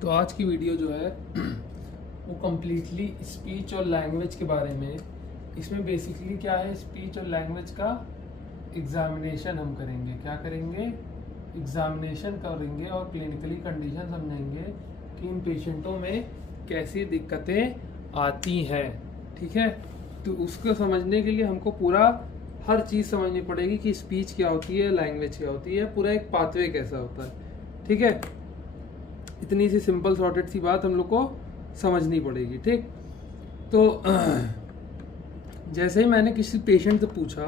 तो आज की वीडियो जो है वो कम्प्लीटली स्पीच और लैंग्वेज के बारे में। इसमें बेसिकली क्या है, स्पीच और लैंग्वेज का एग्जामिनेशन हम करेंगे। क्या करेंगे? एग्जामिनेशन करेंगे और क्लिनिकली कंडीशन समझेंगे कि इन पेशेंटों में कैसी दिक्कतें आती हैं। ठीक है, तो उसको समझने के लिए हमको पूरा हर चीज़ समझनी पड़ेगी कि स्पीच क्या होती है, लैंग्वेज क्या होती है, पूरा एक पाथवे कैसा होता है। ठीक है, इतनी सी सिंपल सॉर्टेड सी बात हम लोग को समझनी पड़ेगी। ठीक, तो जैसे ही मैंने किसी पेशेंट से पूछा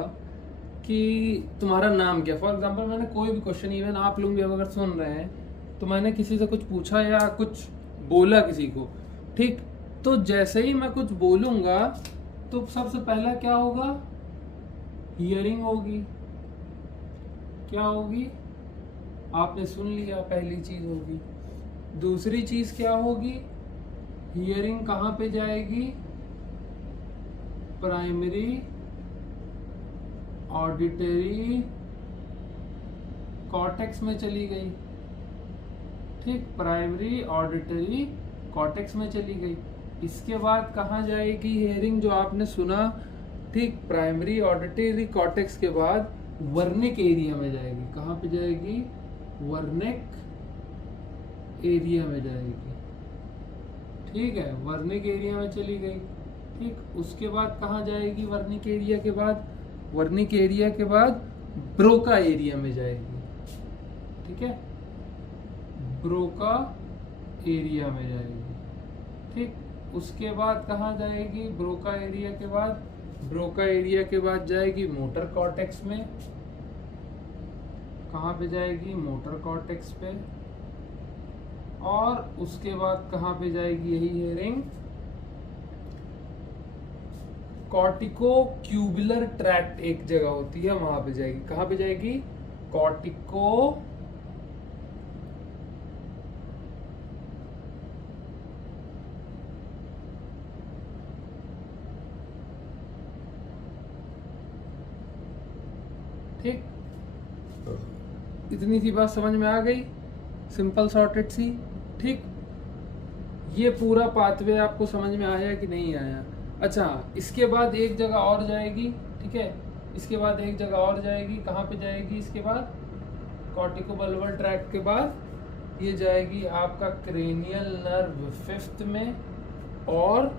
कि तुम्हारा नाम क्या, फॉर एग्जांपल मैंने कोई भी क्वेश्चन, इवन आप लोग भी अगर सुन रहे हैं तो मैंने किसी से कुछ पूछा या कुछ बोला किसी को, ठीक, तो जैसे ही मैं कुछ बोलूँगा तो सबसे पहला क्या होगा? हियरिंग होगी। क्या होगी? आपने सुन लिया, पहली चीज होगी। दूसरी चीज क्या होगी? हियरिंग कहाँ पे जाएगी? प्राइमरी ऑडिटरी कॉर्टेक्स में चली गई। ठीक, प्राइमरी ऑडिटरी कॉर्टेक्स में चली गई। इसके बाद कहाँ जाएगी हियरिंग जो आपने सुना? ठीक, प्राइमरी ऑडिटरी कॉर्टेक्स के बाद वर्निक एरिया में जाएगी। कहाँ पे जाएगी? वर्निक एरिया में जाएगी। ठीक है, वर्निक एरिया में चली गई। ठीक, उसके बाद कहाँ जाएगी? वर्निक एरिया के बाद, वर्निक एरिया के बाद ब्रोका एरिया में जाएगी। ठीक है, ब्रोका एरिया में जाएगी। ठीक, उसके बाद कहाँ जाएगी? ब्रोका एरिया के बाद, ब्रोका एरिया के बाद जाएगी मोटर कॉर्टेक्स में। कहाँ पे जाएगी? मोटर कॉर्टेक्स पे। और उसके बाद कहाँ पे जाएगी यही हियरिंग? कॉर्टिको क्यूबुलर ट्रैक्ट एक जगह होती है, वहां पे जाएगी। कहाँ पे जाएगी? कॉर्टिको ठीक, इतनी सी बात समझ में आ गई, सिंपल सॉर्टेड सी। ठीक, ये पूरा पाथवे आपको समझ में आया कि नहीं आया? अच्छा, इसके बाद एक जगह और जाएगी। ठीक है, इसके बाद एक जगह और जाएगी। कहाँ पे जाएगी? इसके बाद कॉर्टिकोबल्बर ट्रैक्ट के बाद ये जाएगी आपका क्रेनियल नर्व 5th में और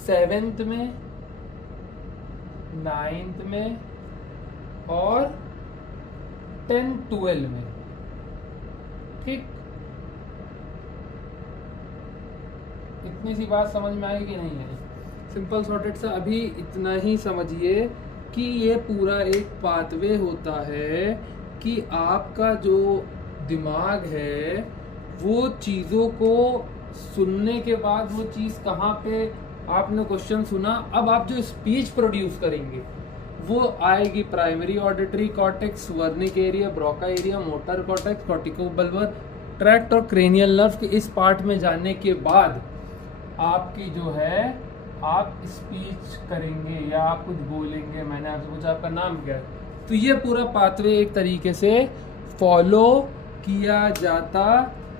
7th में, 9th में और 10-12 में। ठीक, इतनी सी बात समझ में आई कि नहीं आई? सिंपल सॉर्टेड सा। अभी इतना ही समझिए कि ये पूरा एक पाथवे होता है कि आपका जो दिमाग है वो चीज़ों को सुनने के बाद वो चीज़ कहाँ पे, आपने क्वेश्चन सुना, अब आप जो स्पीच प्रोड्यूस करेंगे वो आएगी primary auditory cortex, Wernicke area, Broca area, motor cortex, corticobulbar tract और क्रेनियल नर्व के इस पार्ट में जाने के बाद आपकी जो है आप स्पीच करेंगे या आप कुछ बोलेंगे। मैंने आपसे पूछा आपका नाम क्या है, तो ये पूरा पाथवे एक तरीके से फॉलो किया जाता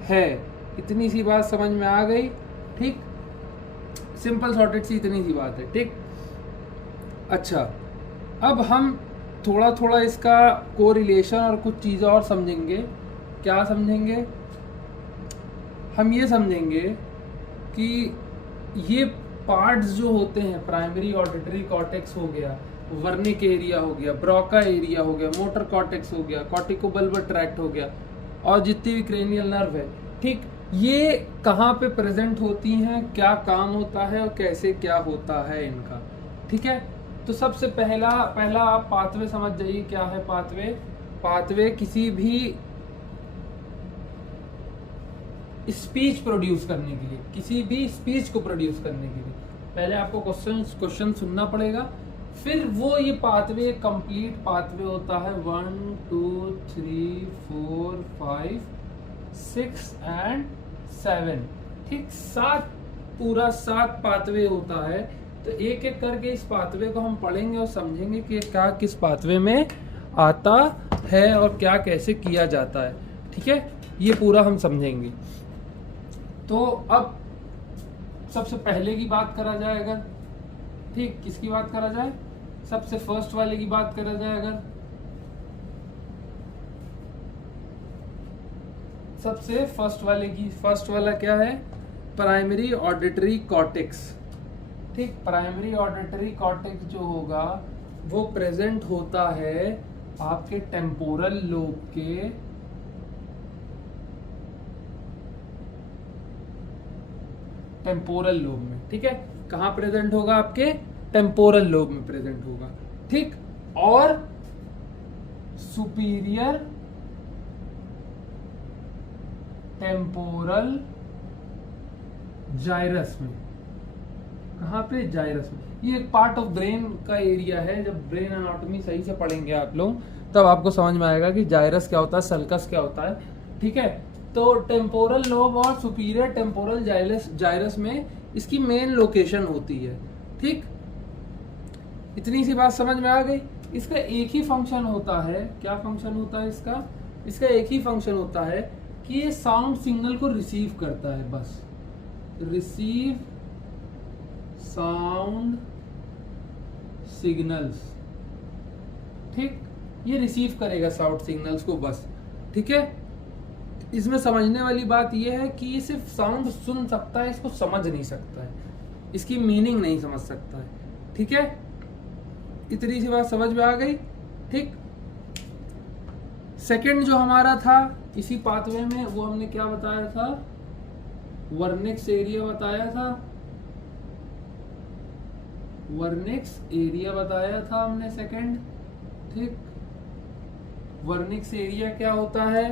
है। इतनी सी बात समझ में आ गई? ठीक, सिंपल सॉर्टेड सी इतनी सी बात है। ठीक, अच्छा, अब हम थोड़ा थोड़ा इसका कोरिलेशन और कुछ चीज़ें और समझेंगे। क्या समझेंगे? हम ये समझेंगे कि ये पार्ट्स जो होते हैं, प्राइमरी ऑडिटरी कॉर्टेक्स हो गया, वर्निक एरिया हो गया, ब्रोका एरिया हो गया, मोटर कॉर्टेक्स हो गया, कॉर्टिकोबल्बर ट्रैक्ट हो गया और जितनी भी क्रेनियल नर्व है, ठीक, ये कहाँ पे प्रेजेंट होती हैं, क्या काम होता है और कैसे क्या होता है इनका। ठीक है, तो सबसे पहला आप पाथवे समझ जाइए। क्या है पाथवे? पाथवे किसी भी स्पीच प्रोड्यूस करने के लिए, किसी भी स्पीच को प्रोड्यूस करने के लिए पहले आपको क्वेश्चन सुनना पड़ेगा, फिर वो ये पाथवे कंप्लीट पाथवे होता है 1 2 3 4 5 6 एंड 7। ठीक, 7 पूरा 7 पाथवे होता है। तो एक एक करके इस पाथवे को हम पढ़ेंगे और समझेंगे कि क्या किस पाथवे में आता है और क्या कैसे किया जाता है। ठीक है, ये पूरा हम समझेंगे। तो अब सबसे पहले की बात करा जाए अगर, ठीक, किसकी बात करा जाए, सबसे फर्स्ट वाले की बात करा जाए अगर, सबसे फर्स्ट वाले की, फर्स्ट वाला क्या है, प्राइमरी ऑडिटरी कॉर्टेक्स। ठीक, प्राइमरी ऑडिटरी कॉर्टेक्स जो होगा वो प्रेजेंट होता है आपके टेम्पोरल लोब के टेम्पोरल लोब में। ठीक है, कहाँ प्रेजेंट होगा, आपके टेम्पोरल लोब में प्रेजेंट होगा। ठीक, और सुपीरियर टेम्पोरल जाइरस में। कहाँ पे, जाइरस में। ये एक पार्ट ऑफ ब्रेन का एरिया है, जब ब्रेन एनाटॉमी सही से पढ़ेंगे आप लोग तब आपको समझ में आएगा कि जाइरस क्या होता है, सल्कस क्या होता है। ठीक है, तो टेम्पोरल लोब और सुपीरियर टेम्पोरल जाइरस में इसकी मेन लोकेशन होती है। ठीक, इतनी सी बात समझ में आ गई। इसका एक ही फंक्शन होता है, क्या फंक्शन होता है इसका, इसका एक ही फंक्शन होता है कि ये साउंड सिग्नल को रिसीव करता है, बस रिसीव साउंड सिग्नल्स। ठीक, ये रिसीव करेगा साउंड सिग्नल्स को बस। ठीक है, इसमें समझने वाली बात यह है कि ये सिर्फ साउंड सुन सकता है, इसको समझ नहीं सकता है, इसकी मीनिंग नहीं समझ सकता है। ठीक है, इतनी सी बात समझ में आ गई। ठीक, सेकंड जो हमारा था इसी पाथवे में, वो हमने क्या बताया था, वर्निक्स एरिया बताया था, वर्निक्स एरिया बताया था हमने सेकंड। ठीक, वर्निक्स एरिया क्या होता है,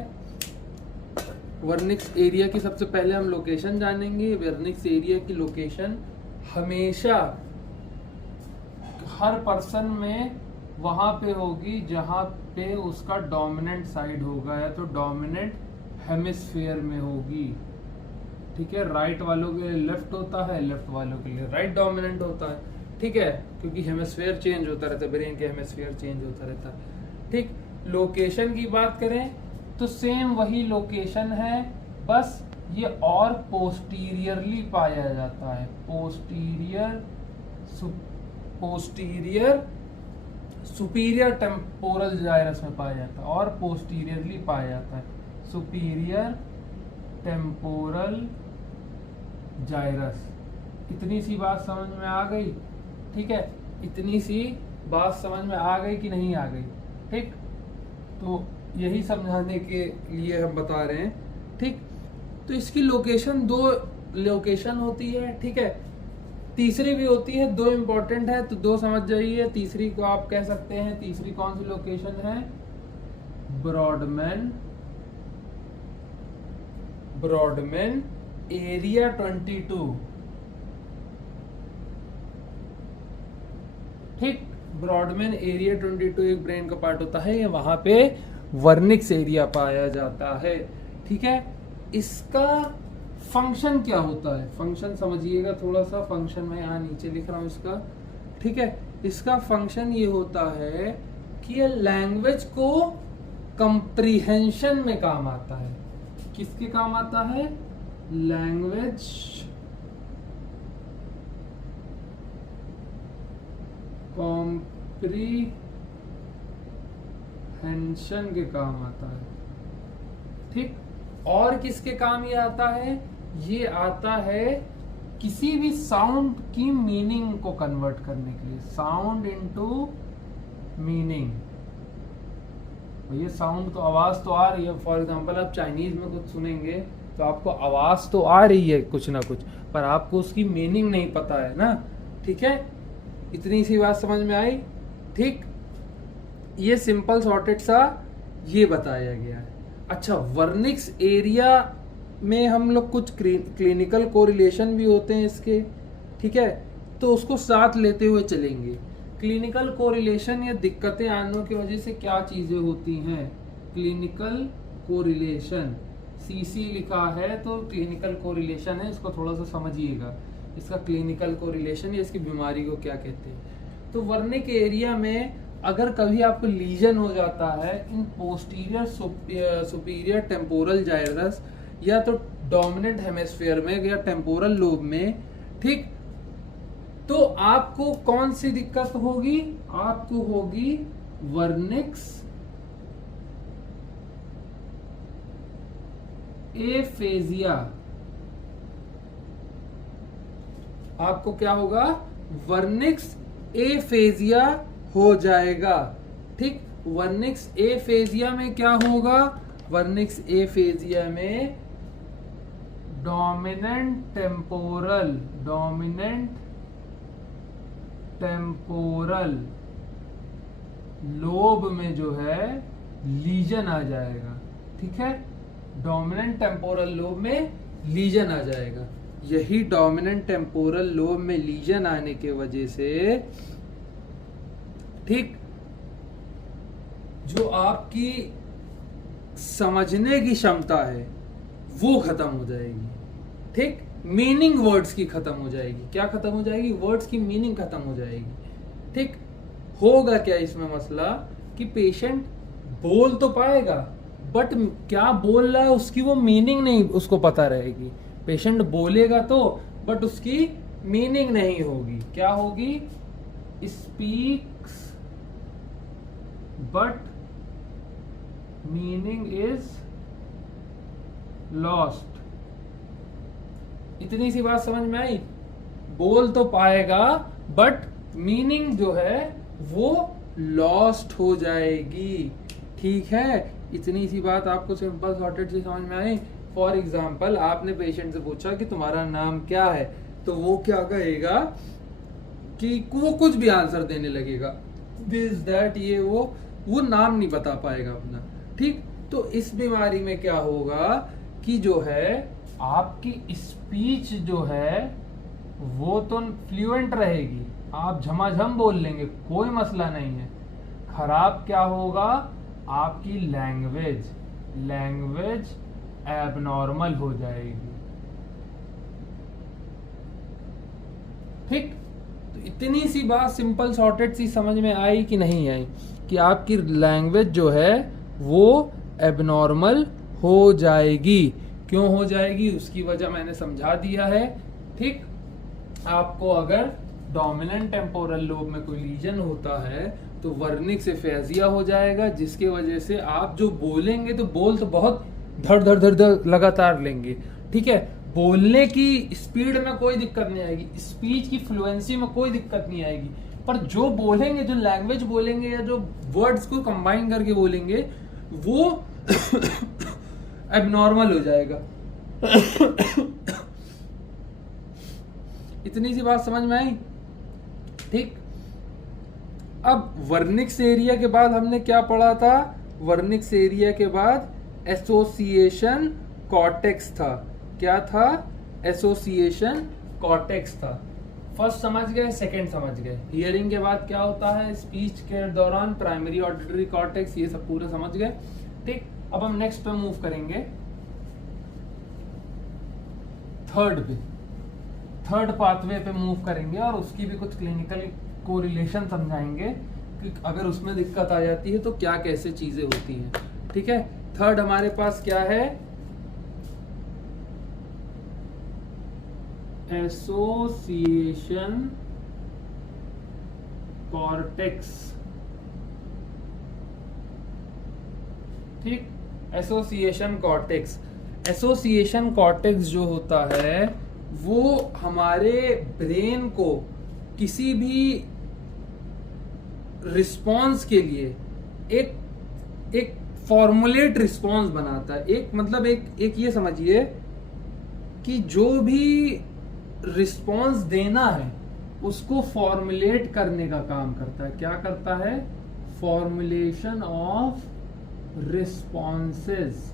वर्निक्स एरिया की सबसे पहले हम लोकेशन जानेंगे। वर्निक्स एरिया की लोकेशन हमेशा हर पर्सन में वहां पे होगी जहां पे उसका डोमिनेंट साइड होगा, या तो डोमिनेंट हेमिस्फीयर में होगी। ठीक है, राइट वालों के लिए लेफ्ट होता है, लेफ्ट वालों के लिए राइट डोमिनेंट होता है। ठीक है, क्योंकि हेमिस्फीयर चेंज होता रहता है, ब्रेन के हेमिस्फीयर चेंज होता रहता है। ठीक, लोकेशन की बात करें तो सेम वही लोकेशन है, बस ये और पोस्टीरियरली पाया जाता है, पोस्टीरियर सुपीरियर टेम्पोरल जाइरस में पाया जाता है, और पोस्टीरियरली पाया जाता है सुपीरियर टेम्पोरल जाइरस। इतनी सी बात समझ में आ गई। ठीक है, इतनी सी बात समझ में आ गई कि नहीं आ गई। ठीक, तो यही समझाने के लिए हम बता रहे हैं। ठीक, तो इसकी लोकेशन, दो लोकेशन होती है। ठीक है, तीसरी भी होती है, दो इंपॉर्टेंट है तो दो समझ जाइए। तीसरी को आप कह सकते हैं, तीसरी कौन सी लोकेशन है, ब्रॉडमैन एरिया 22। ठीक, ब्रॉडमैन एरिया 22 एक ब्रेन का पार्ट होता है, वहां पे वर्निक्स एरिया पाया जाता है। ठीक है, इसका फंक्शन क्या होता है, फंक्शन समझिएगा थोड़ा सा, फंक्शन मैं यहाँ नीचे लिख रहा हूँ इसका। ठीक है, इसका फंक्शन ये होता है कि ये लैंग्वेज को कंप्रीहेंशन में काम आता है। किसके काम आता है, लैंग्वेज कॉम्प्रीहेंशन के काम आता है। ठीक, और किसके काम ये आता है, ये आता है किसी भी साउंड की मीनिंग को कन्वर्ट करने के लिए, साउंड इनटू मीनिंग। ये साउंड तो आवाज तो आ रही है, फॉर एग्जांपल आप चाइनीज में कुछ सुनेंगे तो आपको आवाज तो आ रही है कुछ ना कुछ, पर आपको उसकी मीनिंग नहीं पता है ना। ठीक है, इतनी सी बात समझ में आई। ठीक, ये सिंपल सॉर्टेड सा ये बताया गया है। अच्छा, वर्निक्स एरिया में हम लोग कुछ क्लिनिकल कोरिलेशन भी होते हैं इसके। ठीक है, तो उसको साथ लेते हुए चलेंगे। क्लिनिकल कोरिलेशन या दिक्कतें आने की वजह से क्या चीजें होती हैं, क्लिनिकल कोरिलेशन, सीसी लिखा है तो क्लिनिकल कोरिलेशन है, इसको थोड़ा सा समझिएगा। इसका क्लिनिकल कोरिलेशन या इसकी बीमारी को क्या कहते हैं। तो वर्निक एरिया में अगर कभी आपको लीजन हो जाता है इन पोस्टीरियर सुपीरियर टेम्पोरल जाइरस या तो डोमिनेंट हेमिस्फीयर में या टेम्पोरल लोब में, ठीक, तो आपको कौन सी दिक्कत होगी? आपको होगी वर्निक्स एफेजिया। आपको क्या होगा? वर्निक्स एफेजिया हो जाएगा, ठीक। वर्निक्स एफेजिया में क्या होगा? वर्निक्स एफेजिया में डोमिनेंट टेम्पोरल लोब में जो है लीजन आ जाएगा, ठीक है। डोमिनेंट टेम्पोरल लोब में लीजन आ जाएगा। यही डोमिनेंट टेम्पोरल लोब में लीजन आने के वजह से, ठीक, जो आपकी समझने की क्षमता है वो खत्म हो जाएगी, ठीक। मीनिंग वर्ड्स की खत्म हो जाएगी। क्या खत्म हो जाएगी? वर्ड्स की मीनिंग खत्म हो जाएगी, ठीक। होगा क्या इसमें मसला कि पेशेंट बोल तो पाएगा बट क्या बोल रहा है उसकी वो मीनिंग नहीं उसको पता रहेगी। पेशेंट बोलेगा तो बट उसकी मीनिंग नहीं होगी। क्या होगी? Speaks but meaning is lost. इतनी सी बात समझ में आई? बोल तो पाएगा बट मीनिंग जो है वो लॉस्ट हो जाएगी, ठीक है। इतनी सी बात आपको सिंपल सॉर्टेड से समझ में आई। फॉर एग्जाम्पल, आपने पेशेंट से पूछा कि तुम्हारा नाम क्या है, तो वो क्या कहेगा कि वो कुछ भी आंसर देने लगेगा, दिस दैट ये वो नाम नहीं बता पाएगा अपना, ठीक। तो इस बीमारी में क्या होगा कि जो है आपकी स्पीच जो है वो तो फ्लुएंट रहेगी, आप झमाझम बोल लेंगे, कोई मसला नहीं है। खराब क्या होगा? आपकी लैंग्वेज एबनॉर्मल हो जाएगी, ठीक। तो इतनी सी बात सिंपल सॉर्टेड सी समझ में आई कि नहीं आई कि आपकी लैंग्वेज जो है वो एबनॉर्मल हो जाएगी। क्यों हो जाएगी उसकी वजह मैंने समझा दिया है, ठीक। आपको अगर डोमिनेंट टेम्पोरल लोब में कोई लीजन होता है तो वर्निक्स एफेजिया हो जाएगा, जिसके वजह से आप जो बोलेंगे तो बोल तो बहुत धड़ धड़ धड़ धड़ लगातार लेंगे, ठीक है। बोलने की स्पीड में कोई दिक्कत नहीं आएगी, स्पीच की फ्लुएंसी में कोई दिक्कत नहीं आएगी, पर जो बोलेंगे, जो लैंग्वेज बोलेंगे या जो वर्ड्स को कंबाइन करके बोलेंगे वो एबनॉर्मल हो जाएगा। इतनी सी बात समझ में आई, ठीक। अब वर्निक्स एरिया के बाद हमने क्या पढ़ा था? वर्निक्स एरिया के बाद एसोसिएशन कॉर्टेक्स था। क्या था? एसोसिएशन कॉर्टेक्स था। फर्स्ट समझ गए, सेकंड समझ गए। हियरिंग के बाद क्या होता है? स्पीच के दौरान प्राइमरी ऑडिटरी कॉर्टेक्स, ये सब पूरे समझ गए, ठीक। अब हम नेक्स्ट पे मूव करेंगे, थर्ड पाथवे पे मूव करेंगे और उसकी भी कुछ क्लिनिकल कोरिलेशन समझाएंगे कि अगर उसमें दिक्कत आ जाती है तो क्या कैसे चीजें होती हैं, ठीक है। थर्ड हमारे पास क्या है? एसोसिएशन कॉर्टेक्स, ठीक। एसोसिएशन कॉर्टेक्स, एसोसिएशन कॉर्टेक्स जो होता है वो हमारे ब्रेन को किसी भी रिस्पॉन्स के लिए एक फॉर्मुलेट रिस्पॉन्स बनाता है। एक मतलब एक ये समझिए कि जो भी रिस्पॉन्स देना है उसको फॉर्मुलेट करने का काम करता है। क्या करता है? फॉर्मुलेशन ऑफ रिस्पॉन्सेस,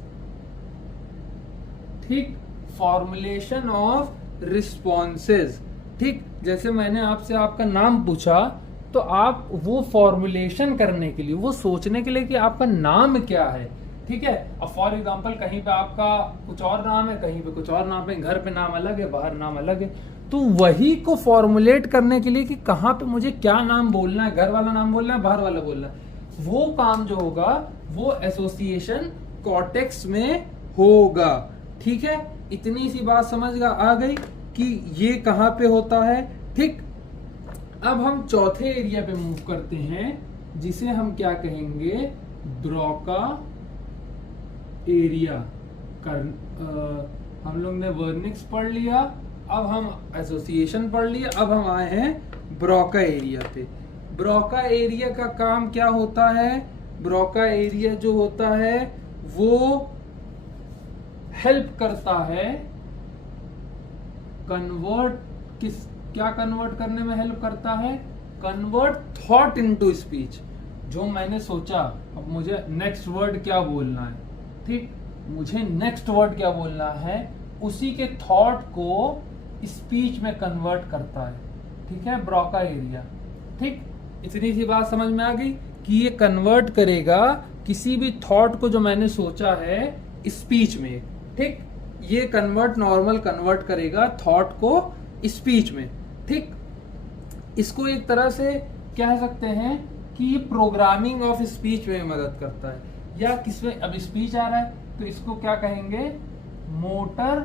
ठीक। फॉर्मुलेशन ऑफ रिस्पॉन्सेस, ठीक। जैसे मैंने आपसे आपका नाम पूछा तो आप वो फॉर्मुलेशन करने के लिए, वो सोचने के लिए कि आपका नाम क्या है, ठीक है। अब फॉर एग्जांपल कहीं पे आपका कुछ और नाम है, कहीं पे कुछ और नाम है, घर पे नाम अलग है, बाहर नाम अलग है, तो वही को फॉर्मुलेट करने के लिए कि कहाँ पे मुझे क्या नाम बोलना है, घर वाला नाम बोलना है, बाहर वाला बोलना है, वो काम जो होगा वो एसोसिएशन कॉर्टेक्स में होगा, ठीक है। इतनी सी बात समझ आ गई कि ये कहाँ पे होता है। ठीक, अब हम चौथे एरिया पे मूव करते हैं जिसे हम क्या कहेंगे, ब्रोका एरिया। हम लोग ने वर्निक्स पढ़ लिया, अब हम एसोसिएशन पढ़ लिया, अब हम आए हैं ब्रोका एरिया पे। ब्रोका एरिया का काम क्या होता है, ब्रोका एरिया जो होता है वो हेल्प करता है क्या कन्वर्ट करने में हेल्प करता है, कन्वर्ट थॉट इनटू स्पीच। जो मैंने सोचा, अब मुझे नेक्स्ट वर्ड क्या बोलना है, ठीक, मुझे नेक्स्ट वर्ड क्या बोलना है, उसी के थॉट को स्पीच में कन्वर्ट करता है। ठीक है, ब्रोका एरिया। ठीक, इतनी सी बात समझ में आ गई कि ये कन्वर्ट करेगा किसी भी थॉट को जो मैंने सोचा है स्पीच में। ठीक, ये नॉर्मल कन्वर्ट करेगा थॉट को स्पीच में। ठीक, इसको एक तरह से कह सकते हैं कि ये प्रोग्रामिंग ऑफ स्पीच में मदद करता है। या किसमें, अब स्पीच आ रहा है तो इसको क्या कहेंगे, मोटर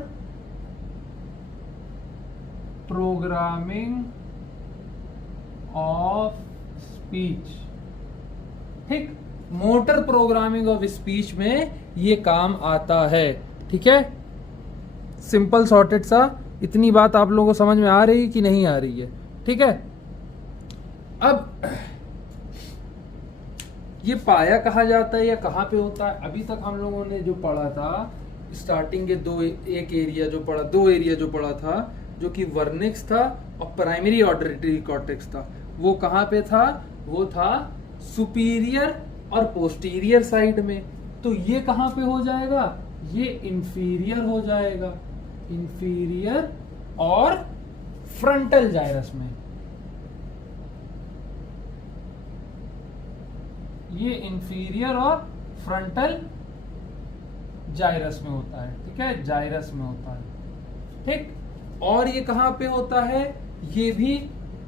प्रोग्रामिंग ऑफ स्पीच। ठीक, मोटर प्रोग्रामिंग ऑफ स्पीच में ये काम आता है। ठीक है, सिंपल सॉर्टेड सा। इतनी बात आप लोगों को समझ में आ रही है कि नहीं आ रही है? ठीक है, अब ये पाया कहा जाता है या कहाँ पे होता है? अभी तक हम लोगों ने जो पढ़ा था, स्टार्टिंग के दो एरिया जो पढ़ा था, जो कि वर्निक्स था और प्राइमरी ऑडिटरी कॉर्टेक्स था, वो कहाँ पे था? वो था सुपीरियर और पोस्टीरियर साइड में। तो ये कहाँ पे हो जाएगा? ये इंफीरियर हो जाएगा, इंफीरियर और फ्रंटल जाइरस में। ये इंफीरियर और फ्रंटल जाइरस में होता है। ठीक है, जाइरस में होता है। ठीक, और ये कहाँ पे होता है? ये भी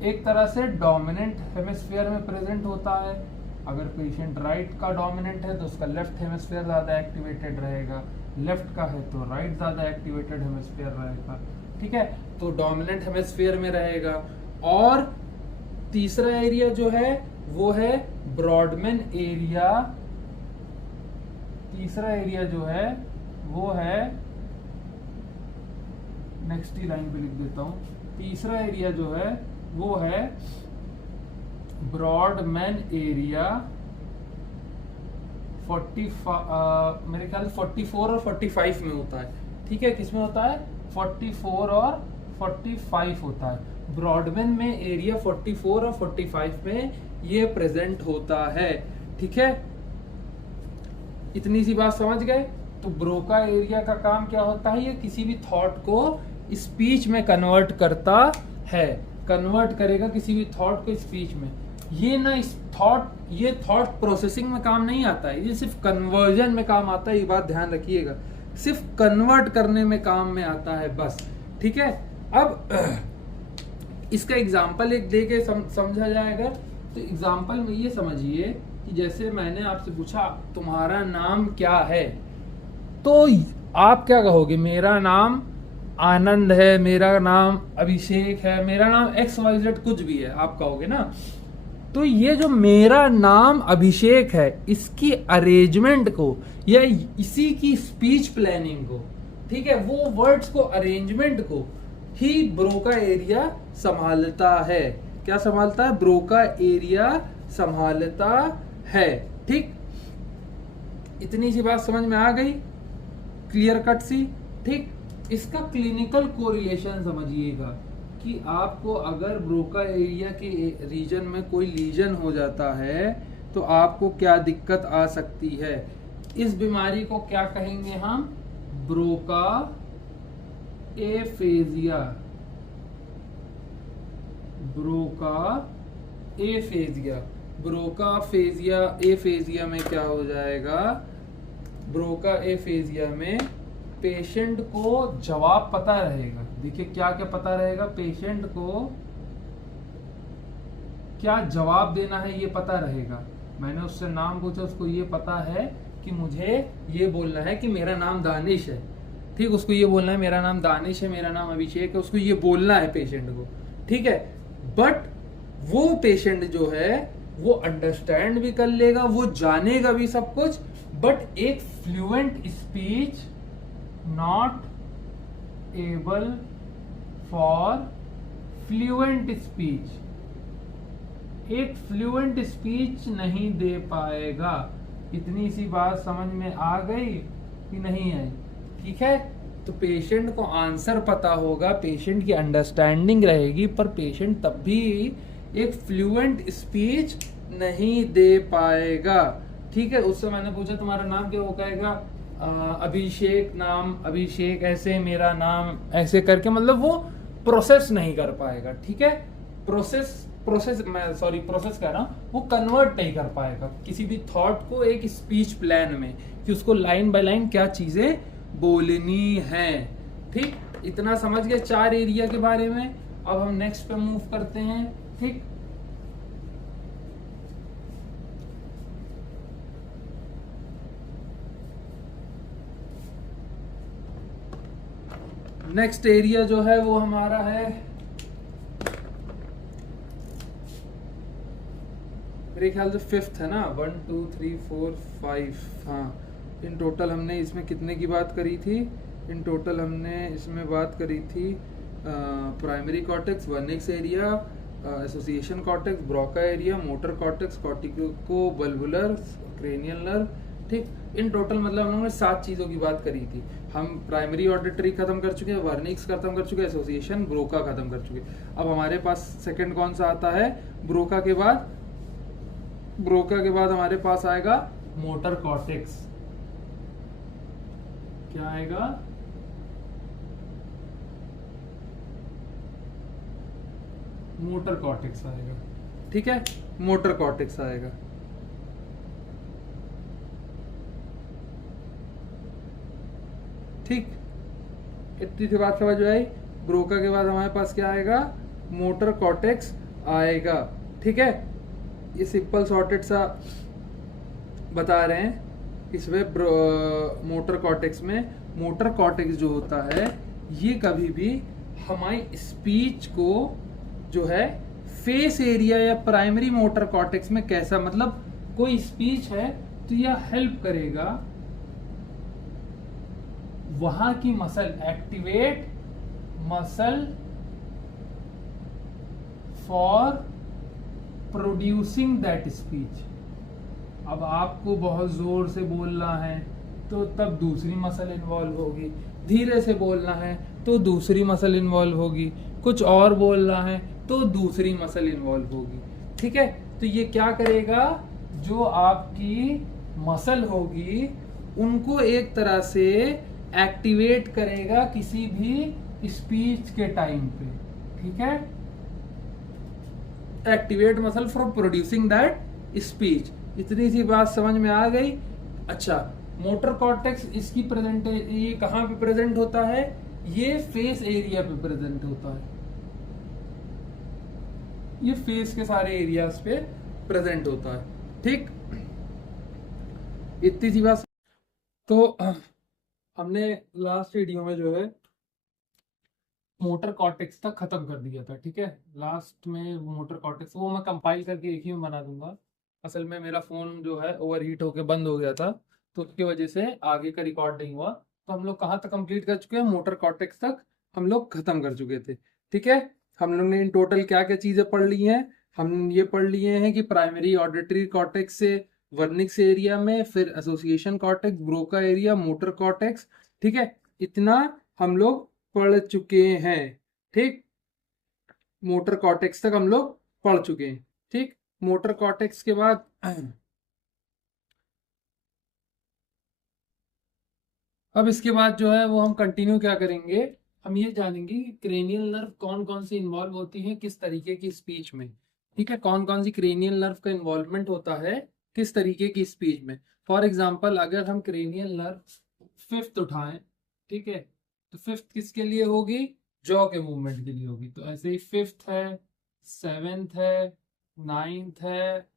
एक तरह से डोमिनेंट हेमिस्फीयर में प्रेजेंट होता है। अगर पेशेंट राइट का डोमिनेंट है तो उसका लेफ्ट हेमिस्फीयर ज्यादा एक्टिवेटेड रहेगा, लेफ्ट का है तो राइट ज्यादा एक्टिवेटेड हेमिस्फीयर रहेगा। ठीक है, तो डोमिनेंट हेमिस्फीयर में रहेगा। और तीसरा एरिया जो है वो है ब्रॉडमैन एरिया। तीसरा एरिया जो है वो है, नेक्स्ट ही लाइन पे लिख देता हूं, तीसरा एरिया जो है वो है ब्रॉडमैन एरिया 40 मेरे ख्याल 44 और 45 में होता है। ठीक है, किसमें होता है? 44 और 45 होता है। ब्रॉडमैन में एरिया 44 और 45 में ये प्रेजेंट होता है। ठीक है, इतनी सी बात समझ गए? तो ब्रोका एरिया का काम क्या होता है? ये किसी भी थॉट को स्पीच में कन्वर्ट करता है, कन्वर्ट करेगा किसी भी थॉट को स्पीच में। ये थॉट प्रोसेसिंग में काम नहीं आता है, ये सिर्फ कन्वर्जन में काम आता है। ये बात ध्यान रखिएगा, सिर्फ कन्वर्ट करने में काम में आता है बस। ठीक है, अब इसका एग्जाम्पल एक दे के समझा जाएगा। तो एग्जाम्पल में ये समझिए कि जैसे मैंने आपसे पूछा तुम्हारा नाम क्या है, तो आप क्या कहोगे? मेरा नाम आनंद है, मेरा नाम अभिषेक है, मेरा नाम XYZ कुछ भी है, आप कहोगे ना। तो ये जो मेरा नाम अभिषेक है, इसकी अरेंजमेंट को या इसी की स्पीच प्लानिंग को, ठीक है, वो वर्ड्स को, अरेंजमेंट को ही ब्रोका एरिया संभालता है। क्या संभालता है? ब्रोका एरिया संभालता है। ठीक, इतनी सी बात समझ में आ गई, क्लियर कट सी। ठीक, इसका क्लिनिकल कोरिलेशन समझिएगा कि आपको अगर ब्रोका एरिया के रीजन में कोई लीजन हो जाता है तो आपको क्या दिक्कत आ सकती है। इस बीमारी को क्या कहेंगे हम? Broca aphasia. Broca aphasia. Broca aphasia, aphasia में क्या हो जाएगा? ब्रोका एफेजिया में पेशेंट को जवाब पता रहेगा। देखिए क्या क्या पता रहेगा? पेशेंट को क्या जवाब देना है ये पता रहेगा। मैंने उससे नाम पूछा, उसको ये पता है कि मुझे ये बोलना है कि मेरा नाम दानिश है। ठीक, उसको ये बोलना है मेरा नाम दानिश है, मेरा नाम अभिषेक है, उसको ये बोलना है पेशेंट को, ठीक है। बट वो पेशेंट जो है वो अंडरस्टैंड भी कर लेगा, वो जानेगा भी सब कुछ, बट एक fluent speech not able for fluent speech, एक फ्लुएंट स्पीच नहीं दे पाएगा। इतनी सी बात समझ में आ गई कि नहीं आई? ठीक है, तो पेशेंट को आंसर पता होगा, पेशेंट की अंडरस्टैंडिंग रहेगी, पर पेशेंट तब भी एक फ्लुएंट स्पीच नहीं दे पाएगा। ठीक है, उससे मैंने पूछा तुम्हारा नाम क्या, वो कहेगा अभिषेक, नाम अभिषेक ऐसे, मेरा नाम ऐसे करके, मतलब वो प्रोसेस नहीं कर पाएगा। ठीक है, प्रोसेस कह रहा हूं, वो कन्वर्ट नहीं कर पाएगा किसी भी थॉट को एक स्पीच प्लान में, कि उसको लाइन बाय लाइन क्या चीजें बोलनी है। ठीक, इतना समझ गए 4 एरिया के बारे में। अब हम नेक्स्ट पे मूव करते हैं। ठीक, नेक्स्ट एरिया जो है वो हमारा है, मेरे ख्याल से 5th है ना, 1 2 3 4 5। हाँ, इन टोटल हमने इसमें कितने की बात करी थी? इन टोटल हमने इसमें बात करी थी primary cortex, Wernicke's area, association cortex, Broca area, motor cortex, cortico bulbar, cranial nerve. ठीक, इन टोटल मतलब हम लोगों ने 7 चीज़ों की बात करी थी। हम प्राइमरी ऑडिटरी खत्म कर चुके हैं, वर्निक्स खत्म कर चुके हैं, एसोसिएशन, ब्रोका खत्म कर चुके हैं। अब हमारे पास सेकंड कौन सा आता है? ब्रोका के बाद हमारे पास आएगा मोटर कॉर्टेक्स। क्या आएगा? मोटर कॉर्टेक्स आएगा। ठीक है, मोटर कॉर्टेक्स आएगा। ठीक, इतनी सी बात समझ में आई। ब्रोका के बाद हमारे पास क्या आएगा? मोटर कॉर्टेक्स आएगा। ठीक है, ये सिंपल सॉर्टेड सा बता रहे हैं। इसमें मोटर कॉर्टेक्स में, मोटर कॉर्टेक्स जो होता है ये कभी भी हमारी स्पीच को जो है फेस एरिया या प्राइमरी मोटर कॉर्टेक्स में कैसा, मतलब कोई स्पीच है तो यह हेल्प करेगा वहां की muscle, activate muscle for producing that speech. अब आपको बहुत जोर से बोलना है तो तब दूसरी मसल इन्वॉल्व होगी, धीरे से बोलना है तो दूसरी मसल इन्वॉल्व होगी, कुछ और बोलना है तो दूसरी मसल इन्वॉल्व होगी। ठीक है, तो ये क्या करेगा? जो आपकी मसल होगी उनको एक तरह से एक्टिवेट करेगा किसी भी स्पीच के टाइम पे। ठीक है, activate muscle for producing that speech. इतनी सी बात समझ में आ गई? अच्छा, मोटर कॉर्टेक्स इसकी प्रेजेंट, ये कहाँ पे प्रेजेंट होता है? ये फेस एरिया पे प्रेजेंट होता है, ये फेस के सारे एरियाज पे प्रेजेंट होता है। ठीक, इतनी सी बात। तो हमने लास्ट वीडियो में जो है मोटर कॉर्टेक्स तक खत्म कर दिया था। ठीक है, लास्ट में मोटर कॉर्टेक्स वो मैं कंपाइल करके एक ही में बना दूंगा। असल में मेरा फोन जो है ओवर हीट होकर बंद हो गया था, तो उसकी वजह से आगे का रिकॉर्ड नहीं हुआ। तो हम लोग कहाँ तक कंप्लीट कर चुके हैं? मोटर कॉर्टेक्स तक हम लोग खत्म कर चुके थे। ठीक है, हम लोग ने इन टोटल क्या क्या चीजें पढ़ ली हैं? हम ये पढ़ लिए हैं कि प्राइमरी ऑडिटरी कॉर्टेक्स से वर्निक्स एरिया में, फिर association cortex, Broca area, motor cortex. ठीक है, इतना हम लोग पढ़ चुके हैं। ठीक, मोटर कॉर्टेक्स तक हम लोग पढ़ चुके हैं। ठीक, मोटर कॉर्टेक्स के बाद अब इसके बाद जो है वो हम कंटिन्यू क्या करेंगे, हम ये जानेंगे कि क्रेनियल नर्व कौन कौन सी इन्वॉल्व होती है किस तरीके की स्पीच में। ठीक है, कौन कौन सी क्रेनियल नर्व का इन्वॉल्वमेंट होता है किस तरीके की स्पीच में। फॉर एग्जाम्पल, अगर हम क्रेनियल नर्व 5th उठाएं, ठीक है, तो 5th किसके लिए होगी? जॉ के मूवमेंट के लिए होगी। तो ऐसे ही 5th है, 7th है, 9th है,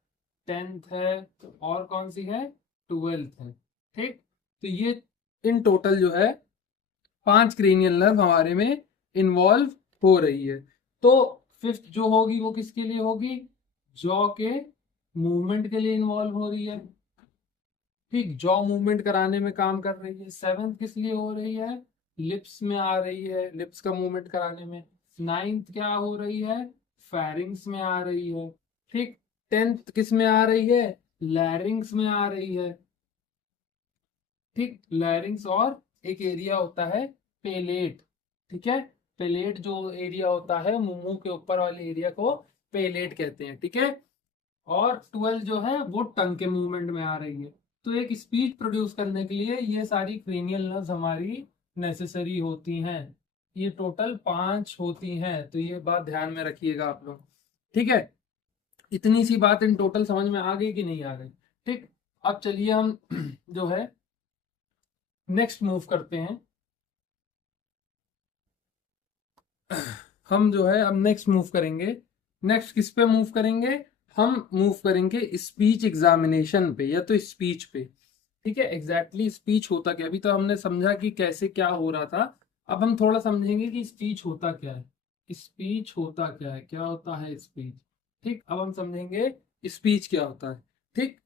10th है, और कौन सी है? 12th है। ठीक, तो ये इन टोटल जो है 5 क्रेनियल नर्व हमारे में इन्वॉल्व हो रही है। तो फिफ्थ जो होगी वो किसके लिए होगी? जॉ के मूवमेंट के लिए इन्वॉल्व हो रही है, ठीक, जॉ मूवमेंट कराने में काम कर रही है। सेवेंथ किस लिए हो रही है? लिप्स में आ रही है, लिप्स का मूवमेंट कराने में। नाइन्थ क्या हो रही है? फेरिंग्स में आ रही है, ठीक। टेंथ किस में आ रही है? लैरिंग्स में आ रही है, ठीक, लैरिंग्स। और एक एरिया होता है पेलेट, ठीक है, पेलेट जो एरिया होता है मुंह के ऊपर वाले एरिया को पेलेट कहते हैं, ठीक है। और 12 जो है वो टंग के मूवमेंट में आ रही है। तो एक स्पीच प्रोड्यूस करने के लिए ये सारी क्रेनियल नर्व्स हमारी नेसेसरी होती हैं। ये टोटल 5 होती हैं, तो ये बात ध्यान में रखिएगा आप लोग, ठीक है। इतनी सी बात इन टोटल समझ में आ गई कि नहीं आ गई? ठीक। अब चलिए हम जो है नेक्स्ट मूव करते हैं। हम जो है अब नेक्स्ट मूव करेंगे। नेक्स्ट किस पे मूव करेंगे? हम मूव करेंगे स्पीच एग्जामिनेशन पे या तो स्पीच पे, ठीक है। एग्जैक्टली स्पीच होता क्या? अभी तो हमने समझा कि कैसे क्या हो रहा था, अब हम थोड़ा समझेंगे कि स्पीच होता क्या है। स्पीच होता क्या है, क्या होता है स्पीच, ठीक। अब हम समझेंगे स्पीच क्या होता है, ठीक।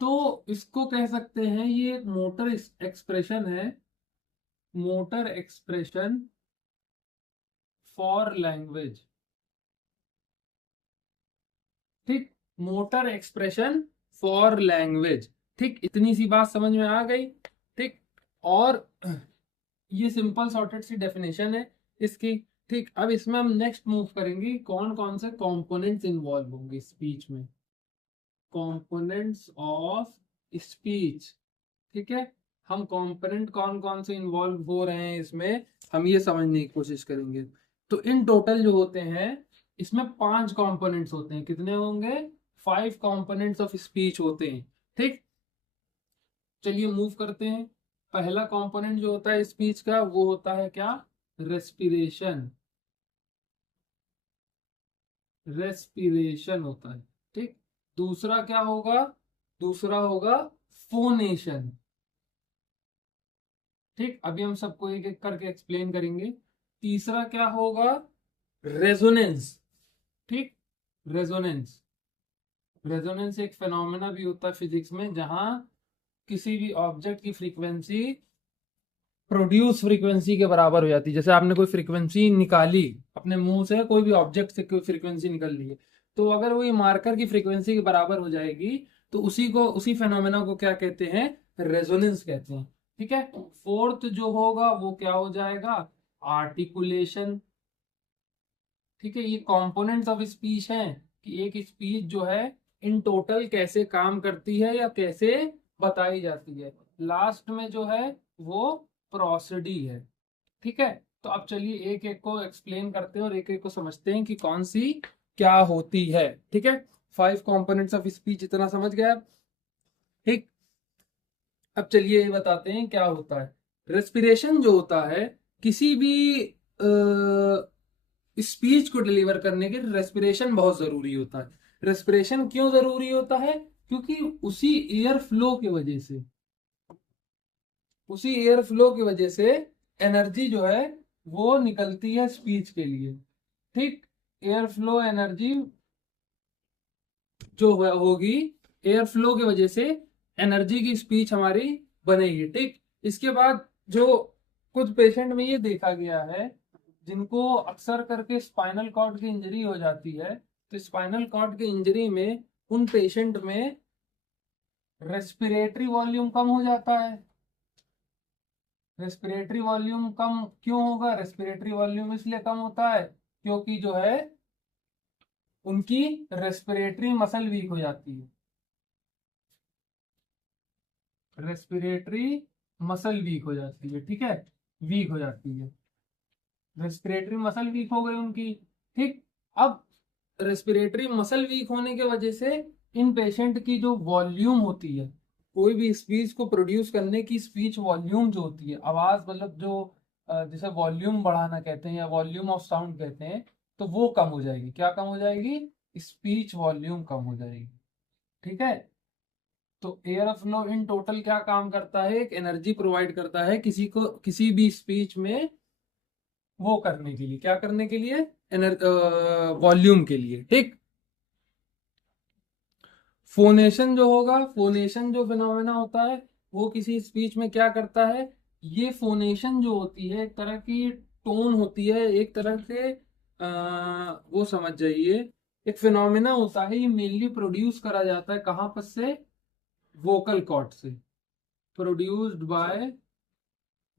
तो इसको कह सकते हैं ये एक मोटर एक्सप्रेशन है, मोटर एक्सप्रेशन फॉर लैंग्वेज, ठीक, मोटर एक्सप्रेशन फॉर लैंग्वेज, ठीक। इतनी सी बात समझ में आ गई, ठीक। और ये सिंपल सॉर्टेड सी डेफिनेशन है इसकी, ठीक। अब इसमें हम नेक्स्ट मूव करेंगे, कौन कौन से कंपोनेंट्स इन्वॉल्व होंगे स्पीच में, कंपोनेंट्स ऑफ स्पीच, ठीक है। हम कंपोनेंट कौन कौन से इन्वॉल्व हो रहे हैं इसमें, हम ये समझने की कोशिश करेंगे। तो इन टोटल जो होते हैं इसमें 5 कंपोनेंट्स होते हैं। कितने होंगे? 5 कंपोनेंट्स ऑफ स्पीच होते हैं, ठीक। चलिए मूव करते हैं। पहला कंपोनेंट जो होता है स्पीच का वो होता है क्या? रेस्पिरेशन, रेस्पिरेशन होता है, ठीक। दूसरा क्या होगा? दूसरा होगा फोनेशन, ठीक। अभी हम सबको एक एक करके एक्सप्लेन करेंगे। तीसरा क्या होगा? रेजोनेंस, ठीक, रेजोनेंस। रेजोनेंस एक फेनोमेना भी होता है फिजिक्स में, जहां किसी भी ऑब्जेक्ट की फ्रीक्वेंसी प्रोड्यूस फ्रीक्वेंसी के बराबर हो जाती है। जैसे आपने कोई फ्रीक्वेंसी निकाली अपने मुंह से, कोई भी ऑब्जेक्ट से कोई फ्रीक्वेंसी निकल ली है, तो अगर वो मार्कर की फ्रीक्वेंसी के बराबर हो जाएगी तो उसी फेनोमेना को क्या कहते हैं? रेजोनेंस कहते हैं, ठीक है। फोर्थ जो होगा वो क्या हो जाएगा? आर्टिकुलेशन, ठीक है। ये कंपोनेंट्स ऑफ स्पीच हैं कि एक स्पीच जो है इन टोटल कैसे काम करती है या कैसे बताई जाती है। लास्ट में जो है वो प्रोसिडी है, ठीक है। तो अब चलिए एक एक को एक्सप्लेन करते हैं और एक एक को समझते हैं कि कौन सी क्या होती है, ठीक है। 5 कंपोनेंट्स ऑफ स्पीच इतना समझ गया, ठीक। अब चलिए ये बताते हैं क्या होता है। रेस्पिरेशन जो होता है किसी भी स्पीच को डिलीवर करने के रेस्पिरेशन बहुत जरूरी होता है। रेस्पिरेशन क्यों जरूरी होता है? क्योंकि उसी एयर फ्लो की वजह से, उसी एयर फ्लो की वजह से एनर्जी जो है वो निकलती है स्पीच के लिए, ठीक। एयर फ्लो एनर्जी जो होगी, एयर फ्लो की वजह से एनर्जी की स्पीच हमारी बनेगी, ठीक। इसके बाद जो कुछ पेशेंट में ये देखा गया है जिनको अक्सर करके स्पाइनल कॉर्ड की इंजरी हो जाती है, तो स्पाइनल कॉर्ड की इंजरी में उन पेशेंट में रेस्पिरेटरी वॉल्यूम कम हो जाता है। रेस्पिरेटरी वॉल्यूम कम क्यों होगा? रेस्पिरेटरी वॉल्यूम इसलिए कम होता है क्योंकि जो है उनकी रेस्पिरेटरी मसल वीक हो जाती है, रेस्पिरेटरी मसल वीक हो जाती है, ठीक है, वीक हो जाती है। रेस्पिरेटरी मसल वीक हो गई उनकी, ठीक। अब रेस्पिरेटरी मसल वीक होने की वजह से इन पेशेंट की जो वॉल्यूम होती है, कोई भी स्पीच को प्रोड्यूस करने की स्पीच वॉल्यूम जो होती है, आवाज मतलब जो जिसे वॉल्यूम बढ़ाना कहते हैं या वॉल्यूम ऑफ साउंड कहते हैं, तो वो कम हो जाएगी। क्या कम हो जाएगी? स्पीच वॉल्यूम कम हो जाएगी, ठीक है। तो एयर फ्लो इन टोटल क्या काम करता है, एक एनर्जी प्रोवाइड करता है किसी को किसी भी स्पीच में वो करने के लिए, क्या करने के लिए, वॉल्यूम के लिए, ठीक। फोनेशन जो होगा, फोनेशन जो फिनोमेना होता है वो किसी स्पीच में क्या करता है, ये फोनेशन जो होती है एक तरह की टोन होती है, एक तरह से वो समझ जाइए, एक फिनोमेना होता है, ये मेनली प्रोड्यूस करा जाता है कहाँ पर से, वोकल कॉर्ड से, प्रोड्यूस्ड बाय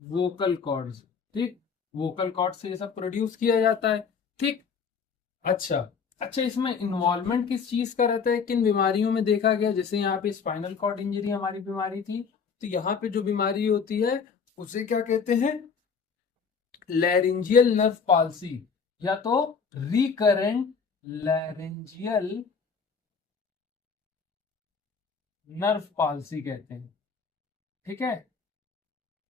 वोकल कॉर्ड्स, ठीक। वोकल कॉर्ड से ये सब प्रोड्यूस किया जाता है, ठीक। अच्छा, अच्छा, इसमें इन्वॉल्वमेंट किस चीज का रहता है, किन बीमारियों में देखा गया, जैसे यहाँ पे स्पाइनल कॉर्ड इंजरी हमारी बीमारी थी, तो यहाँ पे जो बीमारी होती है उसे क्या कहते हैं, लैरिंजियल नर्व पाल्सी, या तो रिकरेंट लैरिंजियल नर्व पाल्सी कहते हैं, ठीक है।